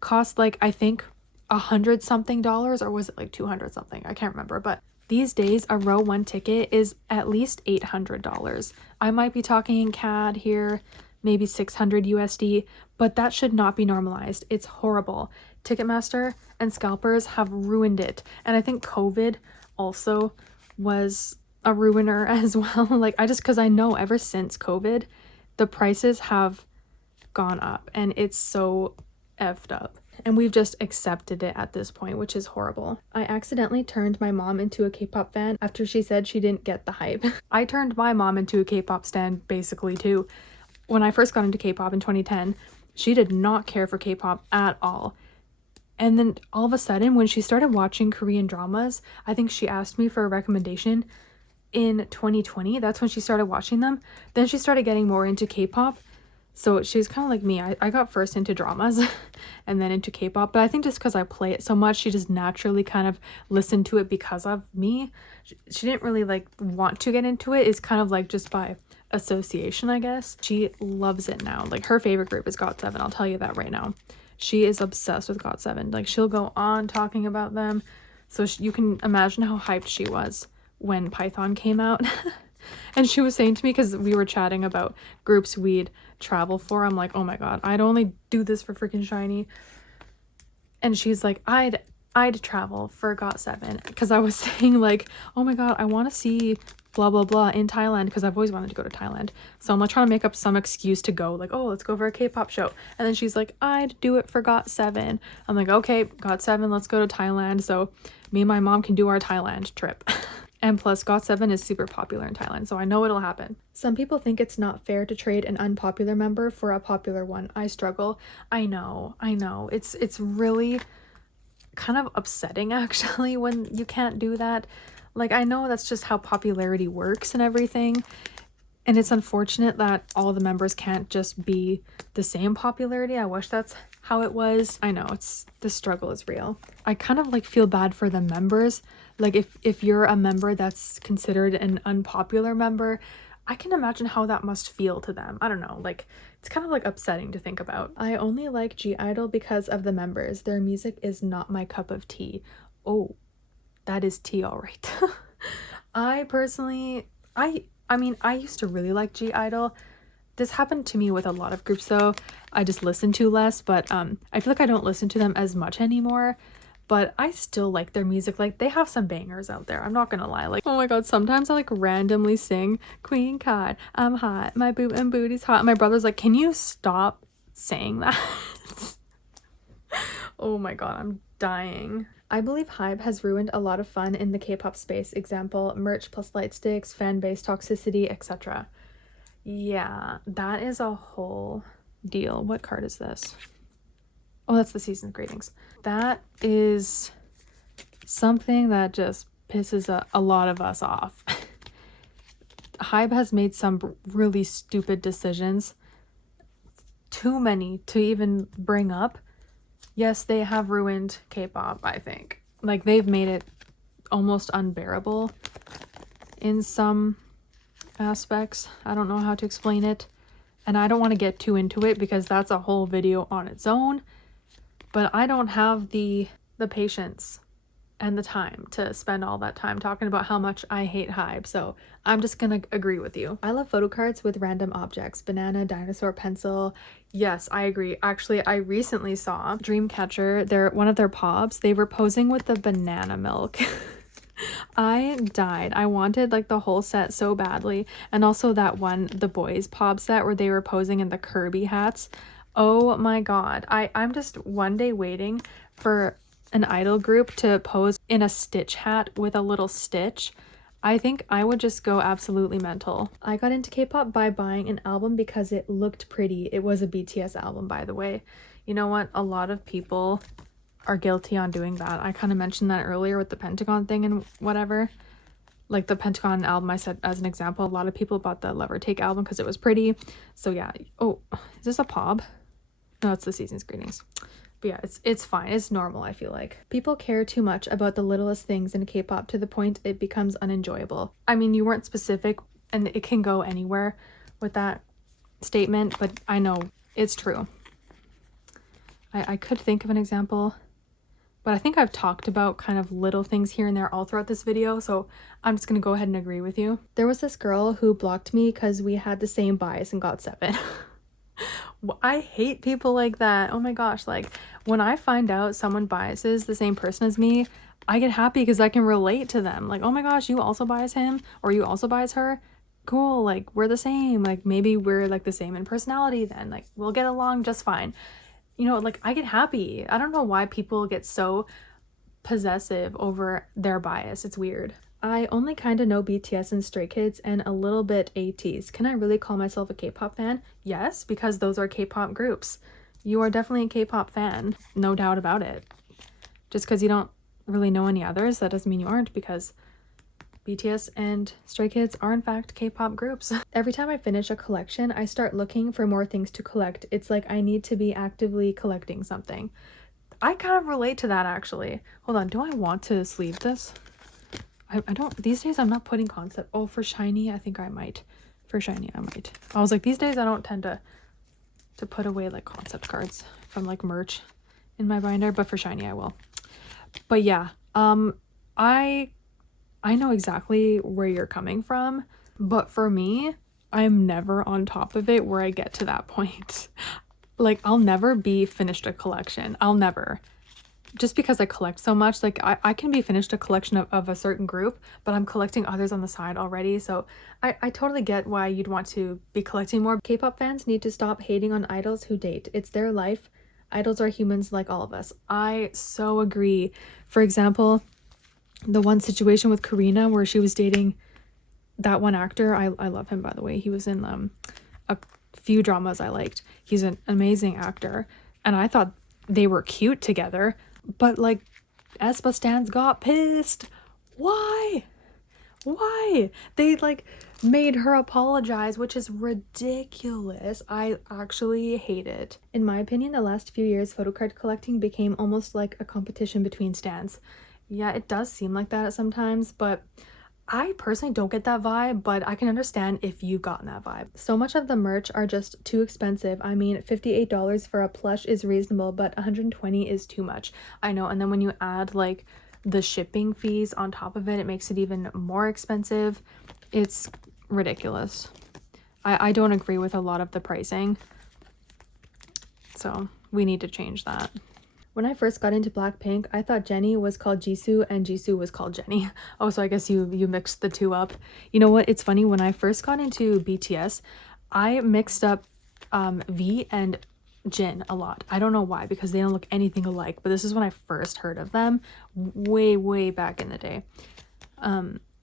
cost like, I think $100 something, or was it like 200 something? I can't remember, but these days a row 1 ticket is at least $800. I might be talking in CAD here, maybe 600 USD, but that should not be normalized. It's horrible. Ticketmaster and scalpers have ruined it, and I think COVID also was a ruiner as well. Like, because I know ever since COVID, the prices have gone up, and it's so effed up, and we've just accepted it at this point, which is horrible. I accidentally turned my mom into a K-pop fan after she said she didn't get the hype. I turned my mom into a K-pop stan basically too. When I first got into K-pop in 2010, she did not care for K-pop at all. And then all of a sudden, when she started watching Korean dramas, I think she asked me for a recommendation in 2020. That's when she started watching them. Then she started getting more into K-pop. So she's kind of like me. I got first into dramas and then into K-pop, but I think just because I play it so much, she just naturally kind of listened to it because of me. She didn't really like want to get into it. It's kind of like just by association, I guess. She loves it now. Like, her favorite group is GOT7. I'll tell you that right now. She is obsessed with GOT7. Like, she'll go on talking about them. So you can imagine how hyped she was when Python came out. And she was saying to me, because we were chatting about groups we'd travel for, I'm like, oh my god, I'd only do this for freaking Shiny. And she's like, I'd travel for GOT7, because I was saying like, oh my god, I want to see blah blah blah in Thailand, because I've always wanted to go to Thailand. So I'm like trying to make up some excuse to go, like, oh, let's go for a K-pop show. And then she's like, I'd do it for GOT7. I'm like, okay, GOT7, let's go to Thailand, so me and my mom can do our Thailand trip. And plus, GOT7 is super popular in Thailand, so I know it'll happen. Some people think it's not fair to trade an unpopular member for a popular one. I struggle. I know. It's really kind of upsetting, actually, when you can't do that. Like, I know that's just how popularity works and everything, and it's unfortunate that all the members can't just be the same popularity. I wish that's how it was. I know, the struggle is real. I kind of like feel bad for the members. Like, if you're a member that's considered an unpopular member, I can imagine how that must feel to them. I don't know, like it's kind of like upsetting to think about. I only like G-idol because of the members. Their music is not my cup of tea. Oh, that is tea, all right. I personally, I mean, I used to really like G-idol. This happened to me with a lot of groups though. I just listen to less, but I feel like I don't listen to them as much anymore. But I still like their music. Like, they have some bangers out there, I'm not gonna lie. Like, oh my god, sometimes I like randomly sing Queen Card, I'm hot, my boot and booty's hot. My brother's like, can you stop saying that? Oh my god, I'm dying. I believe Hybe has ruined a lot of fun in the K-pop space. Example, merch plus lightsticks, fan base toxicity, etc. Yeah, that is a whole deal. What card is this? Oh, that's the season's greetings. That is something that just pisses a lot of us off. Hybe has made some really stupid decisions. Too many to even bring up. Yes, they have ruined K-pop, I think. Like, they've made it almost unbearable in some aspects. I don't know how to explain it. And I don't want to get too into it because that's a whole video on its own. But I don't have the patience and the time to spend all that time talking about how much I hate Hybe. So I'm just gonna agree with you. I love photocards with random objects. Banana, dinosaur, pencil. Yes, I agree. Actually, I recently saw Dreamcatcher, one of their pops. They were posing with the banana milk. I died. I wanted like the whole set so badly. And also that one, the boys pop set where they were posing in the Kirby hats. Oh my god. I'm just one day waiting for an idol group to pose in a Stitch hat with a little Stitch. I think I would just go absolutely mental. I got into K-pop by buying an album because it looked pretty. It was a BTS album, by the way. You know what? A lot of people are guilty on doing that. I kind of mentioned that earlier with the Pentagon thing and whatever. Like the Pentagon album, I said as an example, a lot of people bought the Lover Take album because it was pretty. So yeah. Oh, is this a pop? No, it's the season's greetings. But yeah, it's fine. It's normal, I feel like. People care too much about the littlest things in K-pop to the point it becomes unenjoyable. I mean, you weren't specific, and it can go anywhere with that statement, but I know it's true. I could think of an example, but I think I've talked about kind of little things here and there all throughout this video, so I'm just gonna go ahead and agree with you. There was this girl who blocked me because we had the same bias and got 7. I hate people like that. Oh my gosh, like when I find out someone biases the same person as me, I get happy because I can relate to them. Like, oh my gosh, you also bias him or you also bias her? Cool, like we're the same. Like maybe we're like the same in personality then. Like we'll get along just fine. You know, like I get happy. I don't know why people get so possessive over their bias. It's weird. I only kind of know BTS and Stray Kids and a little bit ATEEZ. Can I really call myself a K-pop fan? Yes, because those are K-pop groups. You are definitely a K-pop fan, no doubt about it. Just because you don't really know any others, that doesn't mean you aren't, because BTS and Stray Kids are in fact K-pop groups. Every time I finish a collection, I start looking for more things to collect. It's like I need to be actively collecting something. I kind of relate to that actually. Hold on, do I want to sleeve this? I don't, these days I'm not putting concept. Oh, for shiny, I think I might. For shiny, I might. I was like, these days I don't tend to put away like concept cards from like merch in my binder, but for shiny I will. But yeah, I know exactly where you're coming from, but for me, I'm never on top of it where I get to that point. Like, I'll never be finished a collection. I'll never. Just because I collect so much, like I can be finished a collection of a certain group, but I'm collecting others on the side already. So I totally get why you'd want to be collecting more. K-pop fans need to stop hating on idols who date. It's their life. Idols are humans like all of us. I so agree. For example, the one situation with Karina where she was dating that one actor. I love him, by the way. He was in a few dramas I liked. He's an amazing actor. And I thought they were cute together. But like aespa stans got pissed. Why? They like made her apologize, which is ridiculous. I actually hate it. In my opinion, the last few years photocard collecting became almost like a competition between stans. Yeah, it does seem like that sometimes, but I personally don't get that vibe, but I can understand if you've gotten that vibe. So much of the merch are just too expensive. I mean, $58 for a plush is reasonable, but $120 is too much. I know, and then when you add like the shipping fees on top of it, it makes it even more expensive. It's ridiculous. I don't agree with a lot of the pricing. So we need to change that. When I first got into Blackpink, I thought Jennie was called Jisoo and Jisoo was called Jennie. Oh, so I guess you mixed the two up. You know what? It's funny, when I first got into BTS, I mixed up V and Jin a lot. I don't know why, because they don't look anything alike, but this is when I first heard of them, way back in the day.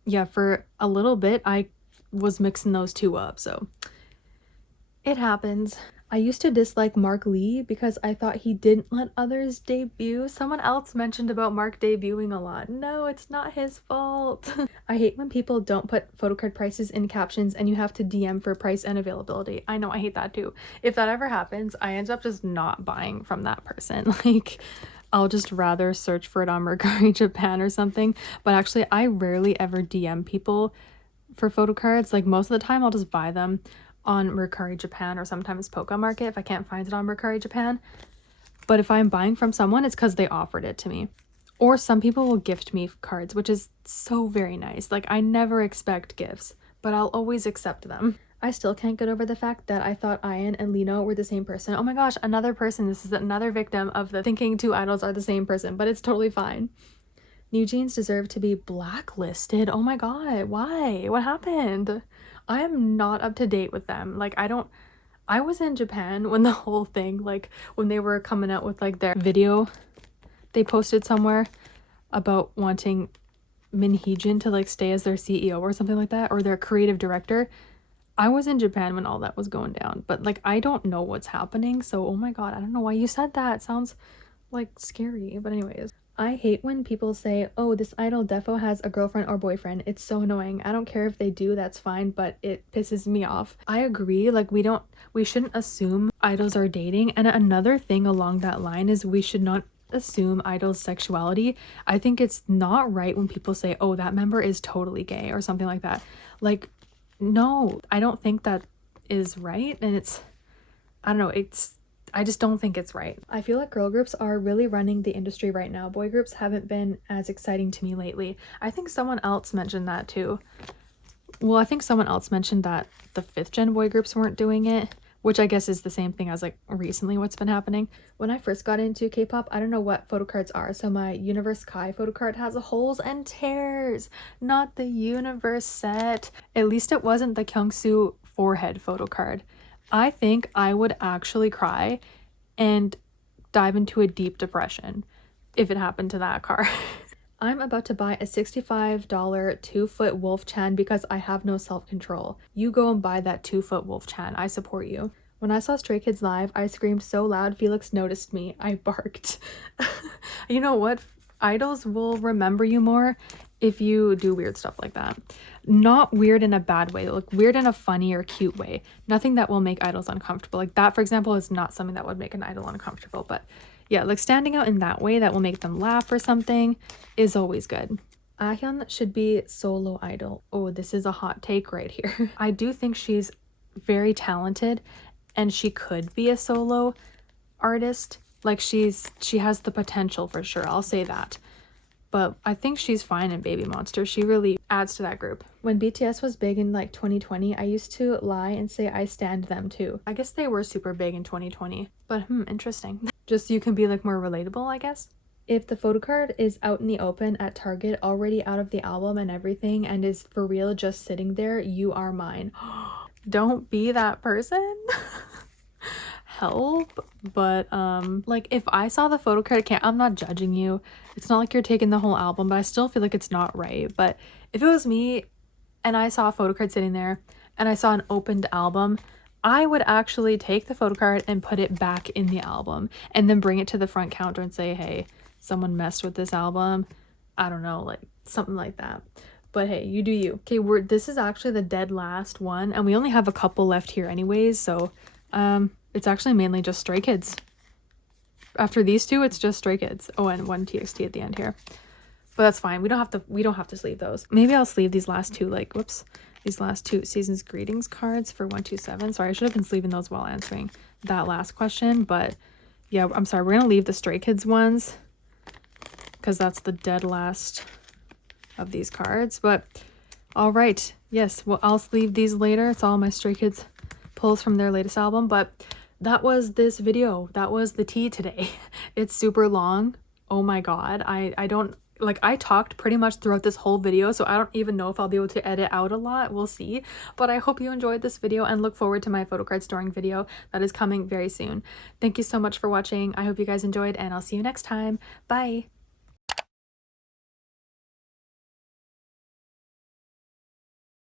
Yeah, for a little bit I was mixing those two up, so it happens. I used to dislike Mark Lee because I thought he didn't let others debut. Someone else mentioned about Mark debuting a lot. No, it's not his fault. I hate when people don't put photocard prices in captions and you have to DM for price and availability. I know, I hate that too. If that ever happens, I end up just not buying from that person. Like, I'll just rather search for it on Mercari Japan or something. But actually, I rarely ever DM people for photocards. Like, most of the time I'll just buy them on Mercari Japan or sometimes Poca Market if I can't find it on Mercari Japan. But if I'm buying from someone, it's because they offered it to me. Or some people will gift me cards, which is so very nice. Like, I never expect gifts, but I'll always accept them. I still can't get over the fact that I thought Ian and Lino were the same person. Oh my gosh, another person. This is another victim of the thinking two idols are the same person, but it's totally fine. New Jeans deserve to be blacklisted. Oh my god, why? What happened? I am not up to date with them. Like, I was in Japan when the whole thing, like, when they were coming out with like their video they posted somewhere about wanting Min Hee-jin to like stay as their CEO or something like that, or their creative director. I was in Japan when all that was going down, but like, I don't know what's happening, so oh my god, I don't know why you said that. It sounds like scary. But anyways, I hate when people say, oh, this idol defo has a girlfriend or boyfriend. It's so annoying. I don't care if they do, that's fine, but it pisses me off. I agree, like, we shouldn't assume idols are dating. And another thing along that line is we should not assume idols' sexuality. I think it's not right when people say, oh, that member is totally gay or something like that. Like, no, I don't think that is right. And I don't know, I just don't think it's right. I feel like girl groups are really running the industry right now. Boy groups haven't been as exciting to me lately. I think someone else mentioned that too. Well, I think someone else mentioned that the 5th gen boy groups weren't doing it, which I guess is the same thing as like recently what's been happening. When I first got into K-pop, I don't know what photocards are. So my Universe Kai photocard has holes and tears, not the Universe set. At least it wasn't the Kyungsoo forehead photocard. I think I would actually cry and dive into a deep depression if it happened to that car. I'm about to buy a $65 2-foot Wolf Chan because I have no self-control. You go and buy that 2-foot Wolf Chan. I support you. When I saw Stray Kids live, I screamed so loud Felix noticed me. I barked. You know what? Idols will remember you more if you do weird stuff like that. Not weird in a bad way, like weird in a funny or cute way. Nothing that will make idols uncomfortable. Like that, for example, is not something that would make an idol uncomfortable. But yeah, like standing out in that way that will make them laugh or something is always good. Ahyun should be solo idol. Oh, this is a hot take right here. I do think she's very talented and she could be a solo artist. Like she has the potential for sure, I'll say that. But I think she's fine in Baby Monster. She really adds to that group. When BTS was big in like 2020, I used to lie and say I stand them too. I guess they were super big in 2020, but interesting. Just so you can be like more relatable, I guess. If the photocard is out in the open at Target, already out of the album and everything, and is for real just sitting there, you are mine. Don't be that person. Help. But like, if I saw the photocard, I'm not judging you. It's not like you're taking the whole album, but I still feel like it's not right. But if it was me and I saw a photocard sitting there and I saw an opened album, I would actually take the photocard and put it back in the album and then bring it to the front counter and say, hey, someone messed with this album. I don't know, like something like that. But hey, you do you. Okay, this is actually the dead last one and we only have a couple left here anyways, so it's actually mainly just Stray Kids. After these two, it's just Stray Kids. Oh, and one TXT at the end here. but that's fine. We don't have to sleeve those. Maybe I'll sleeve these last two, like, whoops, these last two season's greetings cards for 127. Sorry, I should have been sleeving those while answering that last question, but yeah, I'm sorry. We're gonna leave the Stray Kids ones because that's the dead last of these cards. But all right, yes, well, I'll sleeve these later. It's all my Stray Kids pulls from their latest album. But that was this video. That was the tea today. It's super long. Oh my god, I don't, like, I talked pretty much throughout this whole video, so I don't even know if I'll be able to edit out a lot. We'll see. But I hope you enjoyed this video and look forward to my photocard storing video that is coming very soon. Thank you so much for watching. I hope you guys enjoyed, and I'll see you next time. Bye.